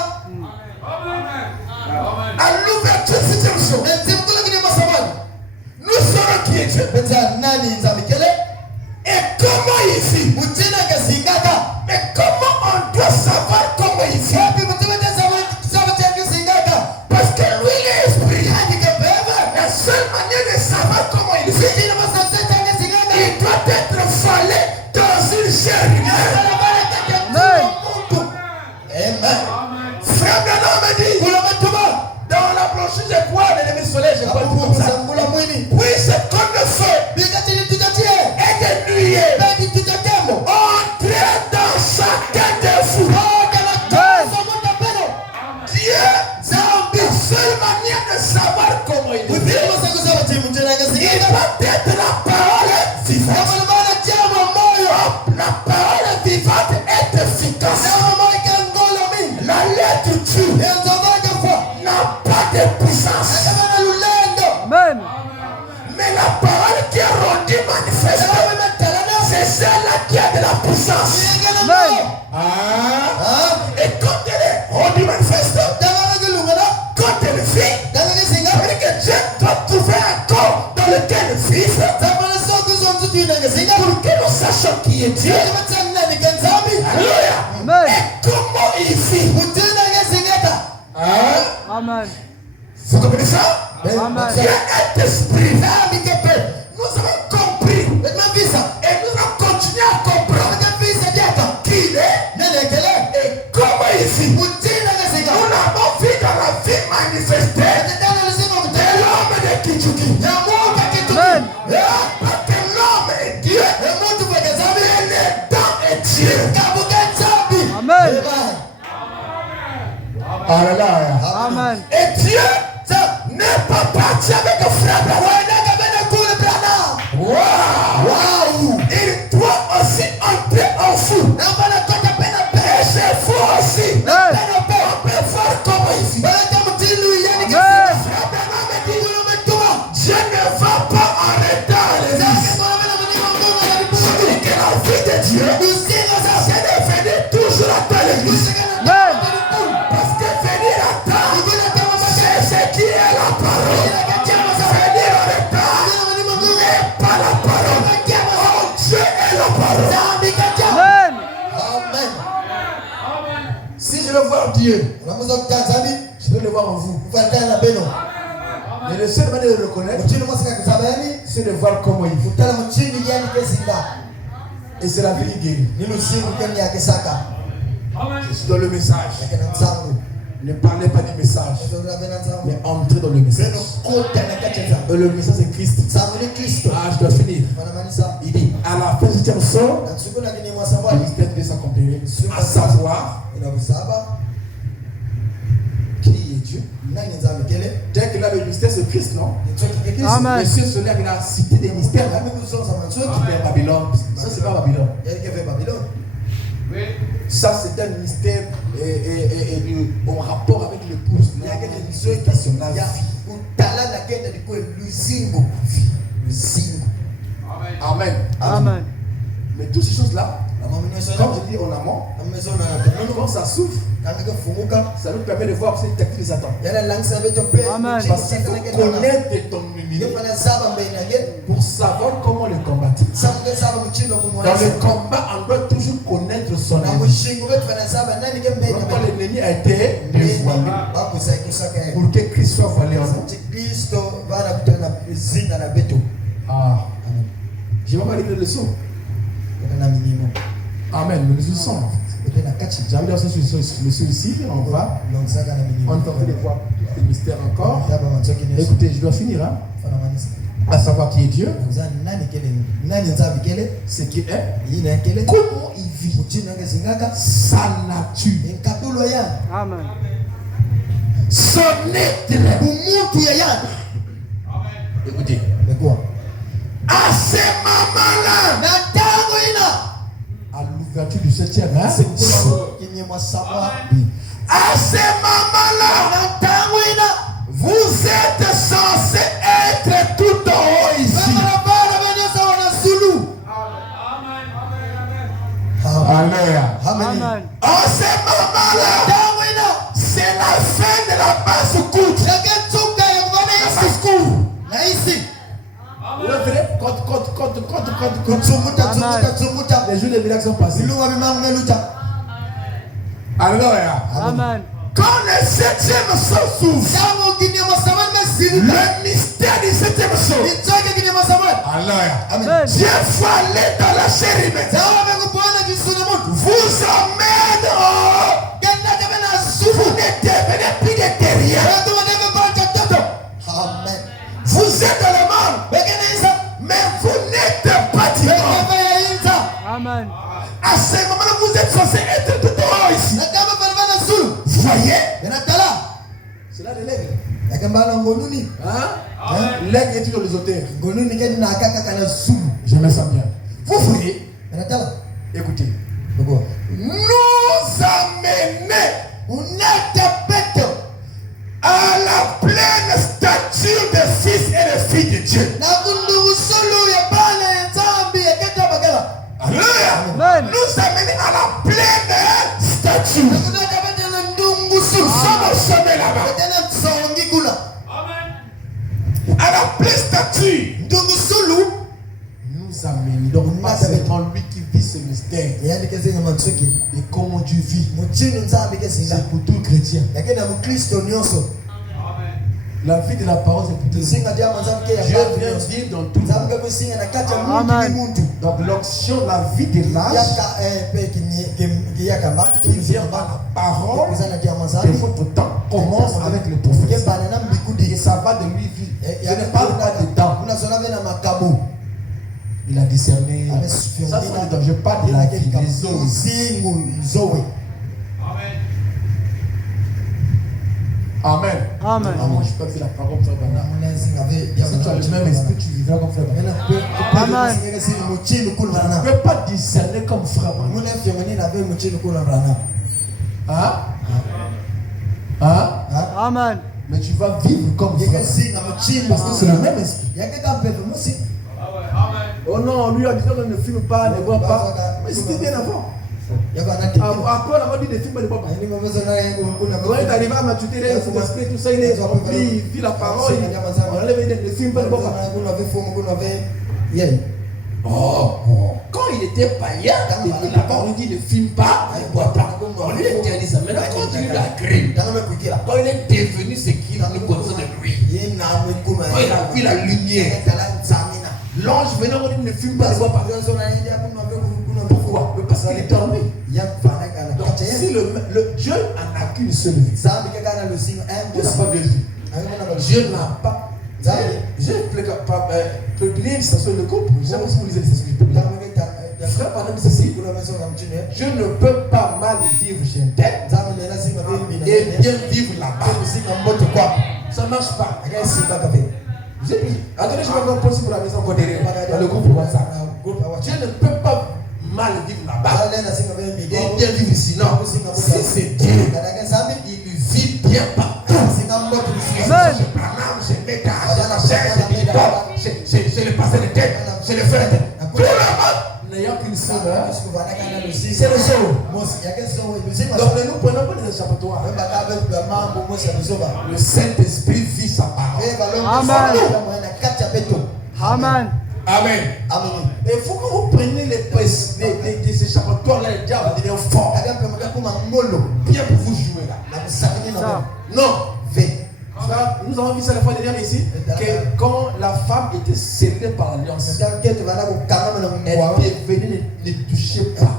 À l'ouverture de cette émission, Nzimkula kiniemo sabwadi. nous saurons qui est Dieu. Beta nani nzambi kele? Et comment il vit? Mutine ngezingata. Mais comment on doit savoir comment il vit? Wapi mutine ngezingata? Parce que lui, il est esprit. La seule manière de savoir comment il vit, il doit être fallé dans une chair humaine. Amen. Frère Branham me dit, dans la brochure, je crois, de l'émission solaire, je crois comme ça. Oui, c'est comme le feu. Et de nuit, entrez dans chacun de vous. Dieu, la seule manière de savoir comment il vit, il doit être la parole vivante. La parole vivante est efficace. La lettre Dieu n'a pas de puissance. Amen. Mais la parole qui est rendue manifeste, c'est celle-là qui a de la puissance. Amen. Et quand elle est rendue manifeste, quand elle vit, ça veut dire que Dieu doit trouver un corps dans lequel vivre pour que nous sachions qui est Dieu. Alléluia. Amen. Et comment il vit. Amen. Vous comprenez ça? Amen. Dieu est esprit. Nous avons compris. Et nous allons continuer à comprendre qui il est et comment il vit. Nous l'avons vu dans la vie manifestée de l'homme de Kichuki. Amen. Parce que l'homme est Dieu. Et le temps est Dieu. Amen. Alléluia. Amen. Et Dieu n'est pas parti avec le frère Branham. Wow. Il doit aussi entrer en vous. Et chez vous aussi. Amen. On peut voir comment il vit. Amen. Frère Branham dit, pas la parole. Oh, Dieu est la parole. Amen. Amen. Si je veux voir Dieu, je vais le voir en vous. Mais le seul manière de le reconnaître, c'est de voir comment il vit. Et c'est la vie qui guérit. Je suis dans le message. Ne parlez pas du message, mais entrez dans le message. Et le message c'est Christ. Ah, je dois finir. Il dit, à la fin du 7e sort, le mystère de s'accomplir. À savoir, qui est Dieu? Dès que là, le mystère c'est Christ, non? Amen. Monsieur Solaire, il a cité des mystères. Qui est Babylone. Ça, c'est pas Babylone. Ça, c'est un mystère en rapport avec l'épouse. Il y a des questions la vie. Amen. Amen. Mais toutes ces choses-là, comme je dis en amont, quand ça souffre, ça nous permet de voir cette tactique des attentes. Amen. Parce qu'il faut connaître ton ennemi pour savoir comment le combattre. Dans le combat, on doit toujours connaître son ennemi. Quand l'ennemi a été dévoilé, pour que Christ soit voilé en nous. Ah. Je vais pas lire les leçons. Amen. Mais nous sommes. J'avais dans ce ici, on va. On tente de voir tous les mystères encore. Écoutez, je dois finir. Hein? À savoir qui est Dieu, ce qu'il est, comment il vit, sa nature, Amen. son être. Écoutez, à ces moments-là, à l'ouverture du 7e, à ces moments-là, vous êtes censés être tout en haut ici. Alléluia. Amen. À ces moments-là, c'est la fin de la basse courte. Vous verrez, les jours de miracle sont passés. Alléluia. Amen. Quand le 7e sceau s'ouvre, le mystère du 7e sceau, Alléluia. Amen. Dieu faut aller dans la chair humaine. Vous emmène vous ne devenez plus de terriens. Vous êtes dans le monde, mais vous n'êtes pas du monde. Amen. À ce moment-là, vous êtes censé être tout en haut ici. Vous voyez? C'est là de l'aigle. Hein? L'aigle est toujours les auteurs. Je mets ça bien. Vous voyez? Écoutez. Nous amener à la pleine stature des fils et des filles de Dieu. Alléluia. Amen. Nous amener à la pleine stature. Nous sommes au sommet là-bas. À la pleine stature. Nous amener. Donc pas seulement lui qui vit ce mystère. Et comment Dieu vit. C'est pour tout chrétien. La vie de la parole, c'est pour tout. Dieu vient vivre dans tout le monde. Amen. Donc l'onction, la vie de l'âge, qui vient par la parole de votre temps, commence avec le prophète. Et ça va de lui vivre. Je ne parle pas de temps. Il a discerné. Ça, c'est je parle de la vie des eaux. Amen. Amen. Moi, je peux faire la parole de Frère Bernard. Si tu as le même esprit, tu vivras comme Frère Bernard. Amen. Tu ne peux pas discerner comme Frère Bernard. Hein? Hein? Amen. Mais tu vas vivre comme Frère Bernard. Parce que c'est le même esprit. Oh non, lui a dit qu'on ne fume pas, ne boit pas. Mais c'était bien avant. Après, on a dit des films de papa. Quand il est arrivé à maturité, il a son esprit, tout ça, il est rempli, il vit la parole. On enlève des films de papa. Yeah. Quand il était païen, là-bas on lui dit ne filme pas, ne bois pas. On lui interdit ça. Maintenant, quand il a créé, quand il est devenu ce qu'il nous connaissons de lui, quand il a vu la lumière, l'ange venait, on dit ne filme pas, ne bois pas. Pourquoi? Parce qu'il est en lui. Donc, si le Dieu n'a qu'une seule vie, Dieu n'a pas de vie. Dieu n'a pas. J'ai publié une station de couple. Je ne sais pas si vous lisez les stations de couple. Frère, madame, ceci. Je ne peux pas mal vivre chez un tel et bien vivre là-bas. Ça ne marche pas. J'ai dit, attendez, je vais encore poser pour la maison dans le groupe WhatsApp. Je ne peux pas mal vivre là-bas et bien vivre ici. Non, si c'est Dieu, il vit bien partout. Je mets ta je le passé de tête, je le fais de tête. Tout le monde n'ayant qu'une seule, c'est le show. Donc nous prenons pas des échappatoires. Le Saint-Esprit vit sa parole. Amen. Amen. Amen. Et il faut que vous preniez les échappatoires là, les diables deviennent forts. Bien pour vous jouer là. Non. Nous avons vu ça la fois dernière ici, que quand la femme était scellée par l'alliance, elle venait ne toucher pas.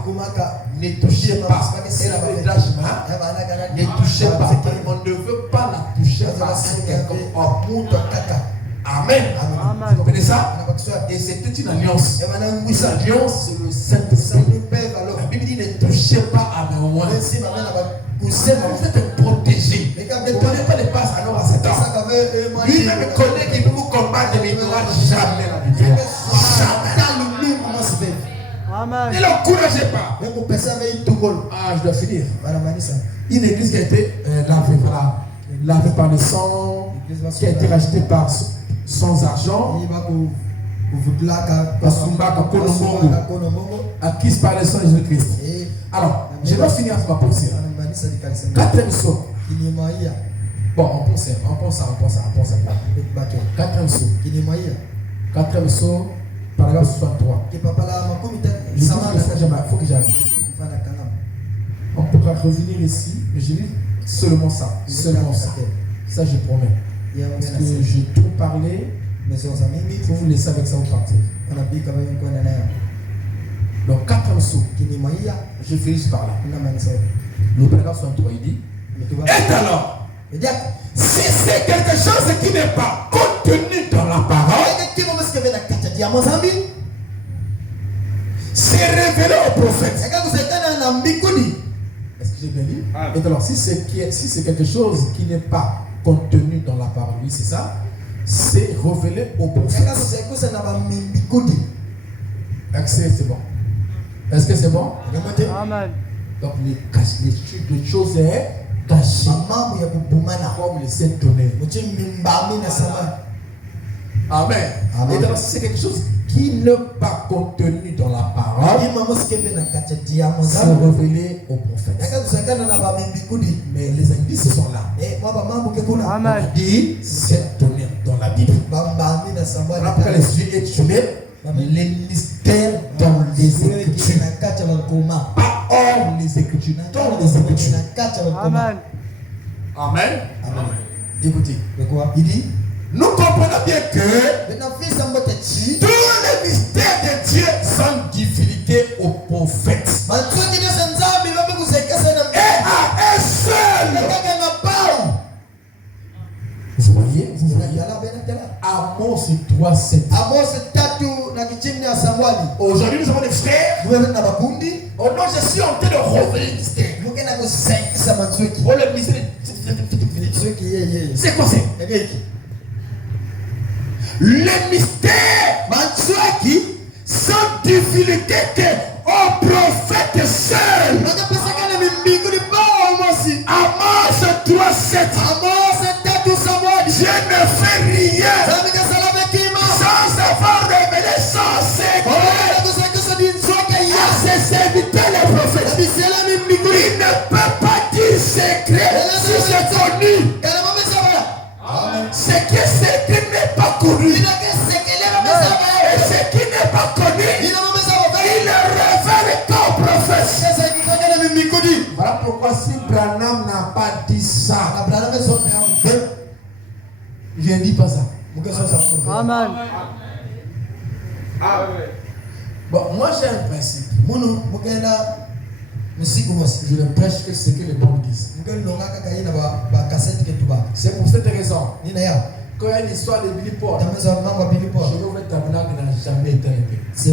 Ne touchez pas. Elle avait de l'âge, ne touchez pas. On ne veut pas la toucher parce que Amen. Vous comprenez ça? Et c'était une alliance. Cette alliance, c'est le Saint-Esprit. La Bible dit ne touchez pas à mes oins. Vous êtes protégés. Ne donnez pas les passes alors à cet homme. Lui-même connaît qu'il peut vous combattre, mais il n'aura jamais la victoire. Jamais. Amen. Ne l'encouragez pas. Ah, je dois finir. Une église qui a été lavée par le sang, qui a été rachetée par sans argent. Acquise par le sang de Jésus-Christ. Alors, je dois finir sur ma pensée. Quatrième saut. Bon, on pense ça. Quatrième saut. Quatrième saut, paragraphe 63. Il faut que j'arrive. On pourra revenir ici, mais j'ai lu seulement ça. Seulement ça. Ça, je promets. Parce que j'ai trop parlé. Il faut vous laisser avec ça, vous partez. Donc, quatrième saut. Je finis par là. Le paragraphe 63, il dit. Et alors, si c'est quelque chose qui n'est pas contenu dans la parole, c'est révélé au prophète. Est-ce que j'ai bien dit? Et alors, si c'est quelque chose qui n'est pas contenu dans la parole, oui, c'est ça, c'est révélé au prophète. Accès, c'est bon. Est-ce que c'est bon? Amen. Donc les choses est cachées comme les saints données. Amen. Et donc si c'est quelque chose qui n'est pas contenu dans la parole, c'est révélé au prophète. Mais les indices sont là. Amen. On dit c'est donné dans la Bible. Après les yeux étudiés, les mystères dans les Écritures. Pas hors les Écritures, dans les Écritures. Amen. Amen. Écoutez, il dit, nous comprenons bien que tous les mystères de Dieu sont divulgués aux prophètes. Et à un seul. Vous voyez? Amos 3:7. Aujourd'hui, nous avons des frères. Oh non, je suis en train de revenir le mystère. Oh, le mystère. C'est quoi c'est? Les mystères sont divulgués aux prophètes seuls. Amos 3:7. Je ne fais rien sans avoir révélé son secret à ses serviteurs les prophètes. Il ne peut pas dire secret si c'est connu. Ce qui est secret n'est pas connu. Voilà pourquoi si Branham n'a pas dit ça, je ne dis pas ça. Amen. Bon, moi j'ai un principe. Je ne prêche que ce que les bons disent. C'est pour cette raison. Quand il y a une histoire de Billy Paul, je vais au tabernacle n'a jamais été arrêté. Je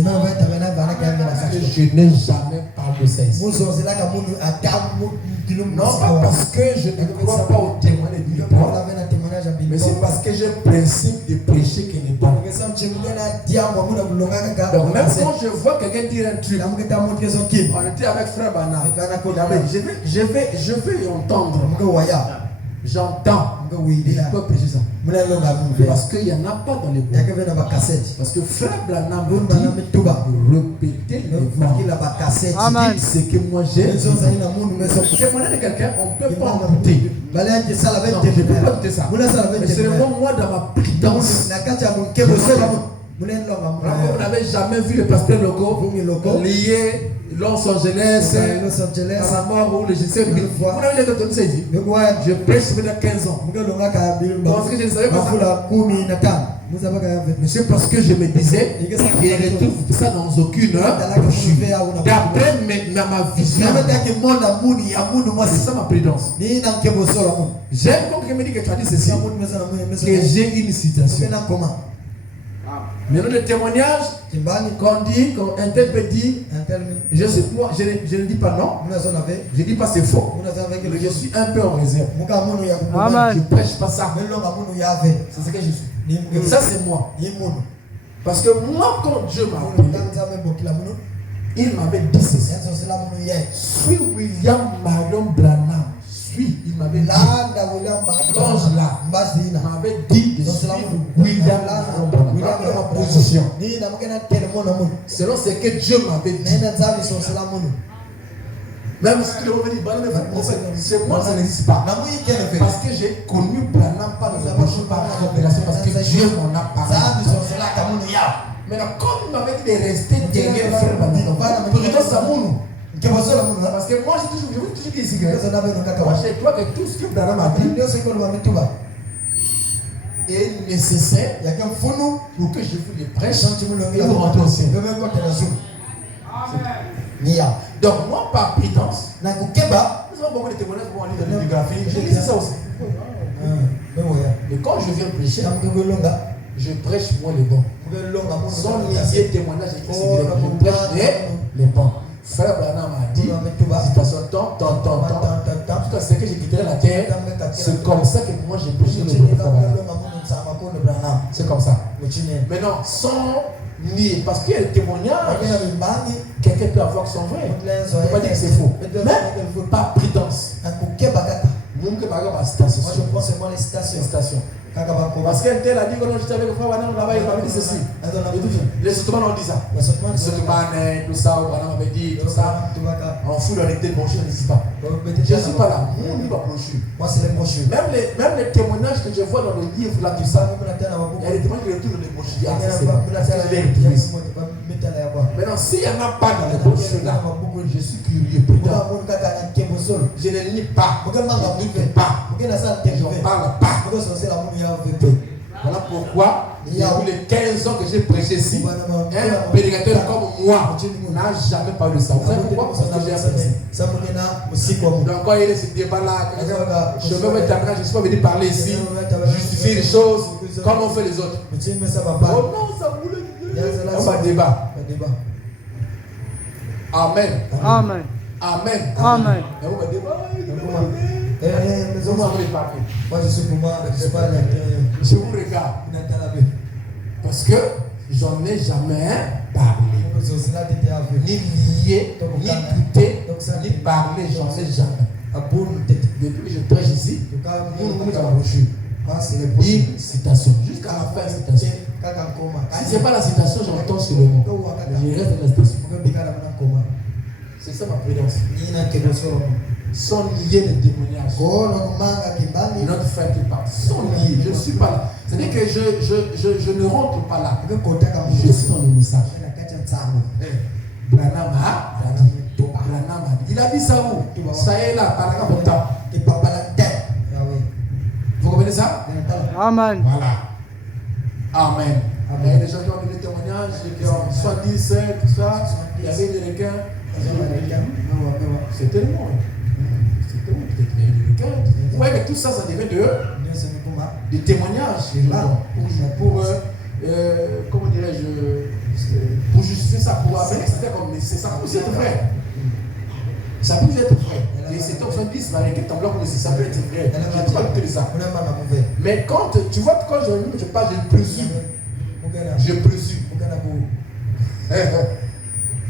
n'ai jamais parlé de ça ici. Non pas parce que je ne crois pas au témoignage de Billy Paul, mais c'est parce que j'ai le principe de prêcher qui n'est pas. Donc même quand je vois quelqu'un dire un truc, on était avec frère Bana, je vais entendre. J'entends. Je peux prêcher ça. Parce qu'il n'y en a pas dans les boîtes. Parce que frère Branham dit répétez le vent. Amen. Ce que moi j'ai. Témoigner de quelqu'un, on ne peut pas en douter. Je ne peux pas douter ça. Mais c'est le moi dans ma prudence. Vous n'avez jamais vu le pasteur locaux lié Los Angeles, à la mort ou le GC. Vous n'avez jamais entendu ça ici. Je prêche pendant 15 ans. Parce que je ne savais pas ça. Mais c'est parce que je me disais, il ne retrouve ça dans aucune d'après ma vision. C'est ça ma prudence. J'aime quand quelqu'un me dit que tu as dit ceci, que j'ai une citation. Maintenant, le témoignage qu'on dit, qu'un tel peut dire, je ne dis pas non, je ne dis pas c'est faux, je suis un peu en réserve. Amen. Je ne prêche pas ça. C'est ce que je suis. Et ça, c'est moi. Parce que moi, quand Dieu m'a appelé, il m'avait dit ceci. Suis William Marion Branham. Il m'avait dit, l'ange là m'avait dit de suivre William Marion Branham. Ma position. Selon ce que Dieu m'avait dit. Même si tu le dit, c'est moi, ça n'existe pas. Parce que j'ai connu Branham par la révélation, parce que Dieu m'en a parlé. Maintenant, comme il m'avait dit de rester derrière frère Branham, parce que moi, je vous toujours dit ici que toi que tout ce que Branham a dit est nécessaire pour que je vous le prêche et vous rentrez au ciel. Donc moi, par prudence, nous avons beaucoup de témoignages pour lire la biographie. Je lis ça aussi. Mais quand je viens prêcher, je prêche moi les bons. Sans nier témoignages, je prêche les bons. Frère Branham a dit, citation, tant, tout ce que je quitterai la terre, c'est comme ça que moi j'ai prêché le bon. C'est comme ça. Maintenant, sans nier, parce qu'il y a des témoignages, quelqu'un peut avoir son vrai. On ne peut pas dire que c'est faux. Mais par prudence. Moi, je pense que moi les citations. Parce qu'un tel a dit que non, j'étais avec le frère Branham là-bas, il m'avait dit ceci. Les Ottomans ont dit ça. Les Ottomans, tout ça, Branham avait dit, tout ça. On fout dans les têtes, bon, je ne dis pas. Je ne suis pas là. Moi, on y va brochure. Moi, c'est les brochures. Même les témoignages que je vois dans le livre là, tout ça, il y a des témoignages qui retournent dans les brochures. Maintenant, s'il n'y en a pas dans les brochures là, je suis curieux, prudent. Je ne lis pas. Je ne lis pas. Je ne parle pas. Voilà pourquoi, il y a eu les 15 ans que j'ai prêché ici, un prédicateur comme moi n'a jamais parlé de ça. Vous savez pourquoi? Parce que j'ai appris. Donc quand il y a ce débat-là, je me mets ta je ne suis pas venu parler ici, justifier les choses comme on fait les autres. Oh non, ça voulait dire. On va débat. Amen. Amen. Amen. Amen. Et on va débat. Moi je suis pour moi, je vous regarde. Parce que j'en ai jamais parlé. Ni lié, ni douté, ni parlé, j'en ai jamais. Depuis que je prêche ici, une citation. Jusqu'à la fin, citation. Si ce n'est pas la citation, j'entends sur le mot. Je reste dans la citation. C'est ça ma prudence. Sans nier les témoignages. Notre frère qui parle. Sans nier. Je ne suis pas là. C'est-à-dire que je ne rentre pas là. Je suis dans le message. Branham a dit. Branham a dit. Il a dit ça où? Ça est là, par la porta. Vous comprenez ça? Amen. Voilà. Amen. Il y a des gens qui ont donné des témoignages, qui ont 77, tout ça. Il y avait des requins. C'est tellement. C'est tellement. Peut-être qu'il y a des requins. Vous voyez que tout ça, ça devait des témoignages. Pour comment dirais-je, pour justifier ça, pour avoir comme c'est ça peut être vrai. Ça peut être vrai. Et c'est en 70, ça peut être vrai. Je ne peux pas douter de ça. Mais quand tu vois, quand je parle, je présume. Je présume.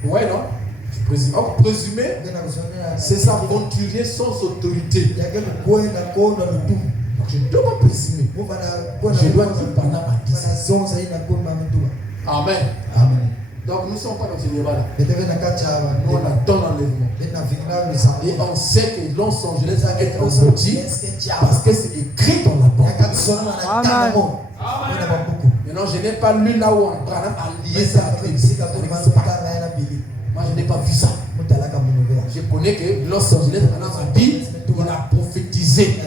Ouais, non? Je présume. Alors, présumer, c'est s'aventurer sans autorité. Donc, je dois pas présumer. Je dois dire pendant ma vie. Amen. Amen. Donc nous ne sommes pas dans ce débat-là. Nous on attend l'enlèvement. Et on sait que Los Angeles va être englouti parce que c'est écrit dans la Bible. Amen. Maintenant je n'ai pas lu là où on parle à lier ça avec moi je n'ai pas vu ça. Je connais que Los Angeles maintenant ça dit on a prophétisé.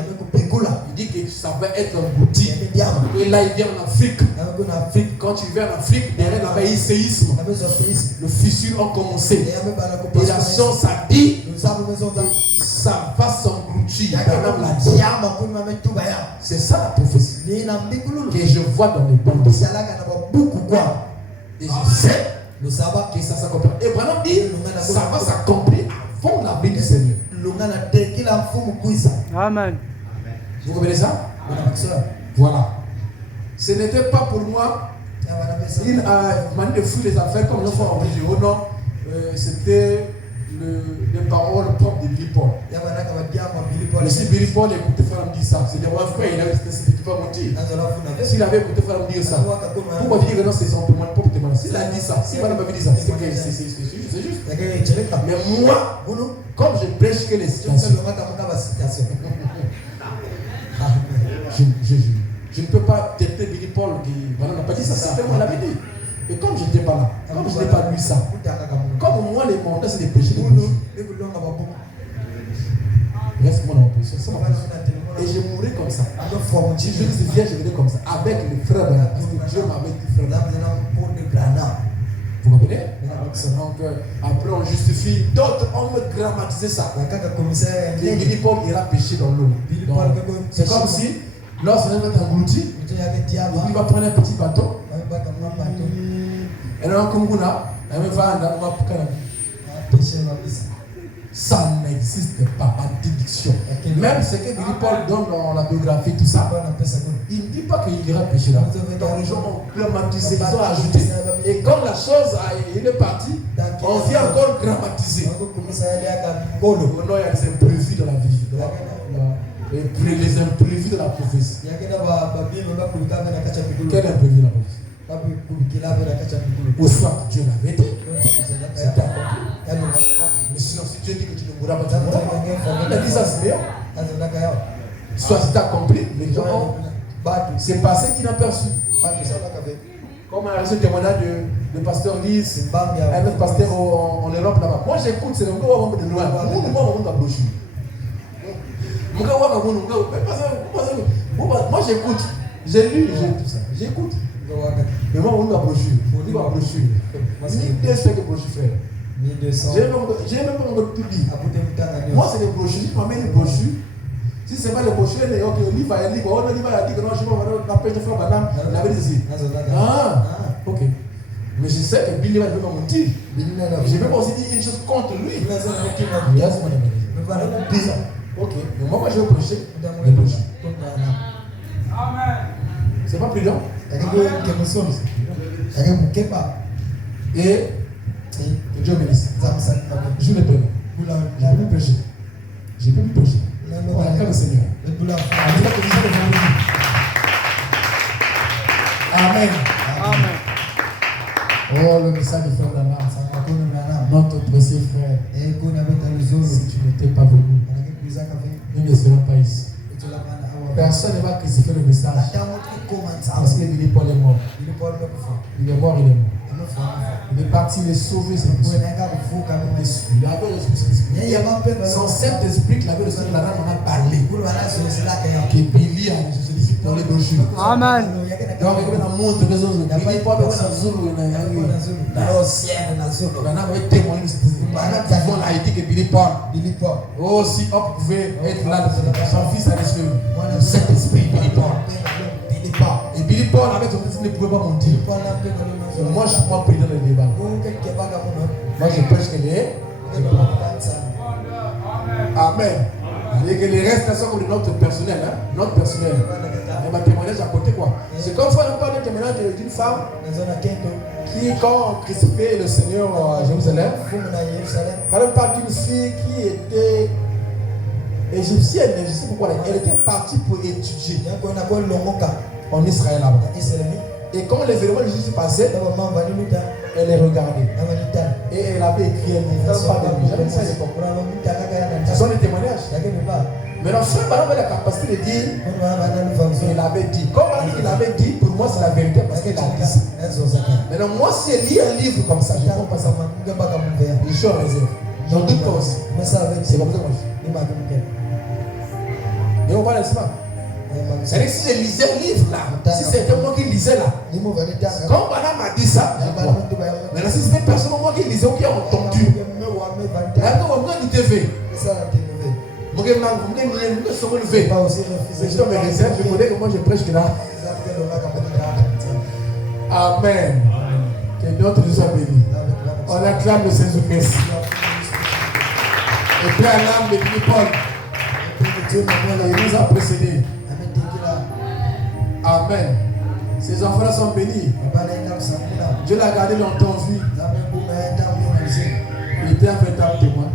Il dit que ça va être englouti. Et là il vient en Afrique. Quand tu viens en Afrique, derrière là-bas il y a un séisme. Le fissure ont commencé. Et la science a dit ça va s'engloutir. C'est ça la prophétie que je vois dans les bandes. Et je sais que ça s'accomplit. Et Branham dit ça va s'accomplir avant la vie du Seigneur. Amen. Vous comprenez ça? Voilà. Ce n'était pas pour moi une manière de fuir les affaires comme nous sommes en vidéo. Non, c'était les paroles propres de Billy Paul. Mais si Billy Paul écoutait Frère me dire ça, c'est des voix frères, il n'était pas mentir. S'il avait écouté Frère me dire ça, pourquoi dire que non, c'est son propre témoignage? S'il a dit ça, si Madame avait dit ça, c'est juste. Mais moi, comme je prêche que les situations, je ne peux pas têter Billy Paul qui n'a pas dit ça, c'est moi l'avait dit. Et comme je n'étais pas là, comme je n'ai pas lu ça, comme moi les mandats c'est des péchés de bouche. Reste-moi dans mon péché, ça et je mourrai comme ça. Si je dis viens, je venais comme ça, avec les frères de la Dieu m'avait dit frère. Vous comprenez? Donc après on justifie, d'autres ont grammatisé ça. Que Billy Paul ira pécher dans l'eau. C'est comme si lorsqu'on va être englouti, il va prendre un petit bateau. Et là, comme on a, ça n'existe pas, malédiction. Même ce que Billy Paul donne dans la biographie, tout ça, il ne dit pas qu'il ira pécher là. Donc les gens ont grammatisé, ils ont ajouté. Et comme la chose est partie, on vient encore grammatiser. Non, il y a des imprévus dans la vie. Et les imprévus de la prophétie. Quel imprévu dans la prophétie? Ou soit Dieu l'avait dit, c'est accompli. Mais sinon, si Dieu dit que tu ne mourras pas, tu ne mourras pas. Il a dit ça, c'est meilleur. Soit c'est accompli, mais les gens ont. C'est passé inaperçu. Comme on a reçu le témoignage de pasteur Lys, un autre pasteur en Europe là-bas. Moi j'écoute, c'est le gars où on de loin. Moi j'écoute. J'ai lu, j'ai tout ça. J'écoute. Mais moi on a brochure. On dit quoi brochure? 1200 brochure frère. 1200. J'ai même pas tout dit. Moi c'est des brochures. Je m'amène les brochures. Si c'est pas les brochures, ok, le livre a dit que non, je ne sais pas, la pêche de frère madame, il avait dit. Ah, ok. Mais je sais que Billy va me mentir. Je vais pas aussi dire une chose contre lui. Ok, mais moi je vais prêcher les brochures. Amen. C'est pas prudent? Et que Dieu bénisse. Je l'ai donné. J'ai pu prêcher. J'ai pu prêcher. Voilà, comme le Seigneur. Amen. Amen. Oh, le message de frère Dana, notre précieux frère. Si tu n'étais pas venu, nous ne serons pas ici. Personne ne va critiquer le message. Parce que Billy Paul est mort. Il est mort, il est mort. Il est parti, il est sauvé, c'est possible. Il avait reçu cet esprit. Son Saint-Esprit qu'il avait reçu de la dame en a parlé. Que Billy a ressuscité dans les brochures. Amen. Donc, il y a un monde de raisons. Billy Paul est dans Zulu. Il avait témoigné de cet esprit. On a dit que Billy Paul. Oh, si Hop pouvait être là, son fils a reçu le Saint-Esprit, Billy Paul. Et Billy Paul, avec son fils, ne pouvait pas mentir. Moi, je suis pas président de débat. Moi, je prêche que les. Amen. Et que les restes sont comme notre personnel. Hein? Notre personnel. Et ma témoignage à côté, quoi. C'est comme ça, on parle d'un témoignage d'une femme qui, quand on crucifiait le Seigneur à Jérusalem, quand on parle d'une fille qui était égyptienne, je sais pourquoi, elle était partie pour étudier en Israël là-bas. Et quand les événements de Jésus passaient, elle les regardait. Et elle avait écrit un livre. Ce sont des témoignages. Mais notre frère Baram avait la capacité de dire il avait dit. Comme il avait dit, pour moi c'est la vérité parce qu'il a dit ça. Maintenant, moi si je lis un livre comme ça, je ne comprends pas ça. Je suis en réserve. J'en doute pas aussi. C'est comme ça que moi je suis. Et on va laisser pas. C'est-à-dire que si je lisais un livre là, si c'était moi qui lisais là, quand Baram m'a dit ça, je crois. Maintenant si c'était personne moi qui lisait ou qui a entendu, là quand on a dit TV, je me réserve, je connais que moi je prêche que là. Amen. Que notre Dieu soit béni. On acclame le Saint-Christ. Et puis à l'âme de Billy Paul. Il nous a précédés. Amen. Ces enfants-là sont bénis. Dieu l'a gardé longtemps en vie. Il était un véritable témoin.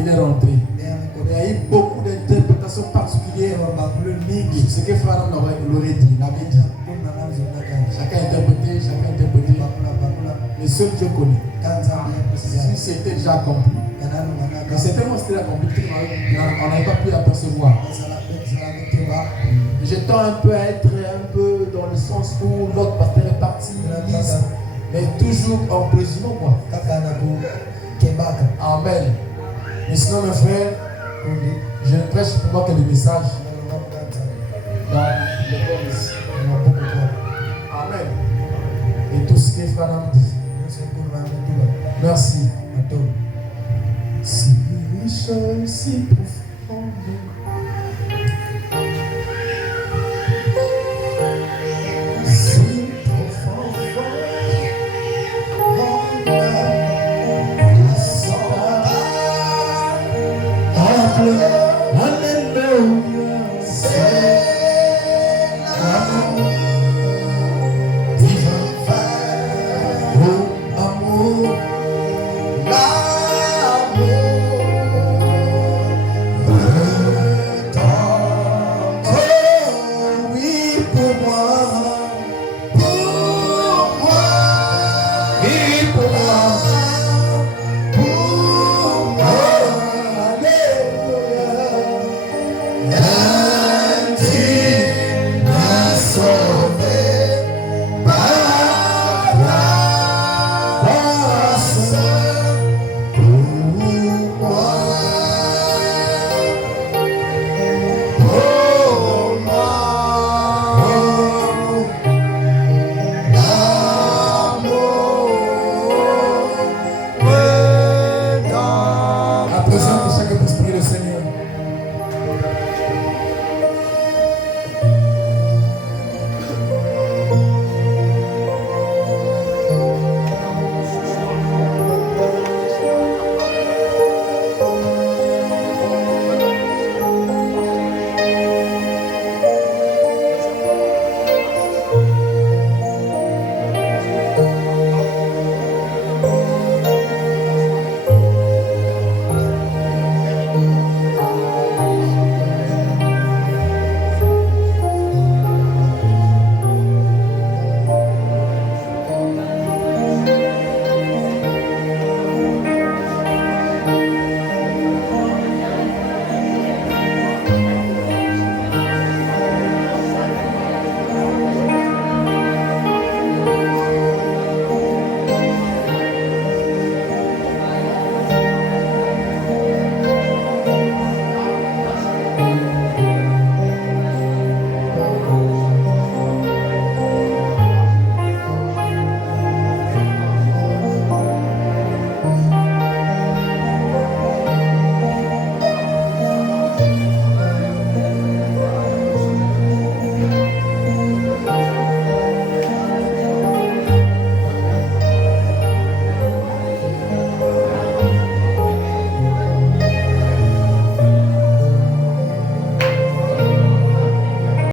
Il est rentré. Il y a eu beaucoup d'interprétations particulières sur ce que Frère l'aurait dit. Il avait dit. Chacun interprété. Mais seul Dieu connaît. Si c'était déjà accompli. Mais c'était tellement c'était accompli qu'on n'avait pas pu apercevoir. Je tends un peu à être un peu dans le sens où l'autre pasteur est parti, mais toujours en présumant moi. Amen. Mais sinon, mes frères, je ne prêche pour moi que le message dans le bon ici. Amen. Et tout ce que Frère dit. Merci. Si riche, si profond.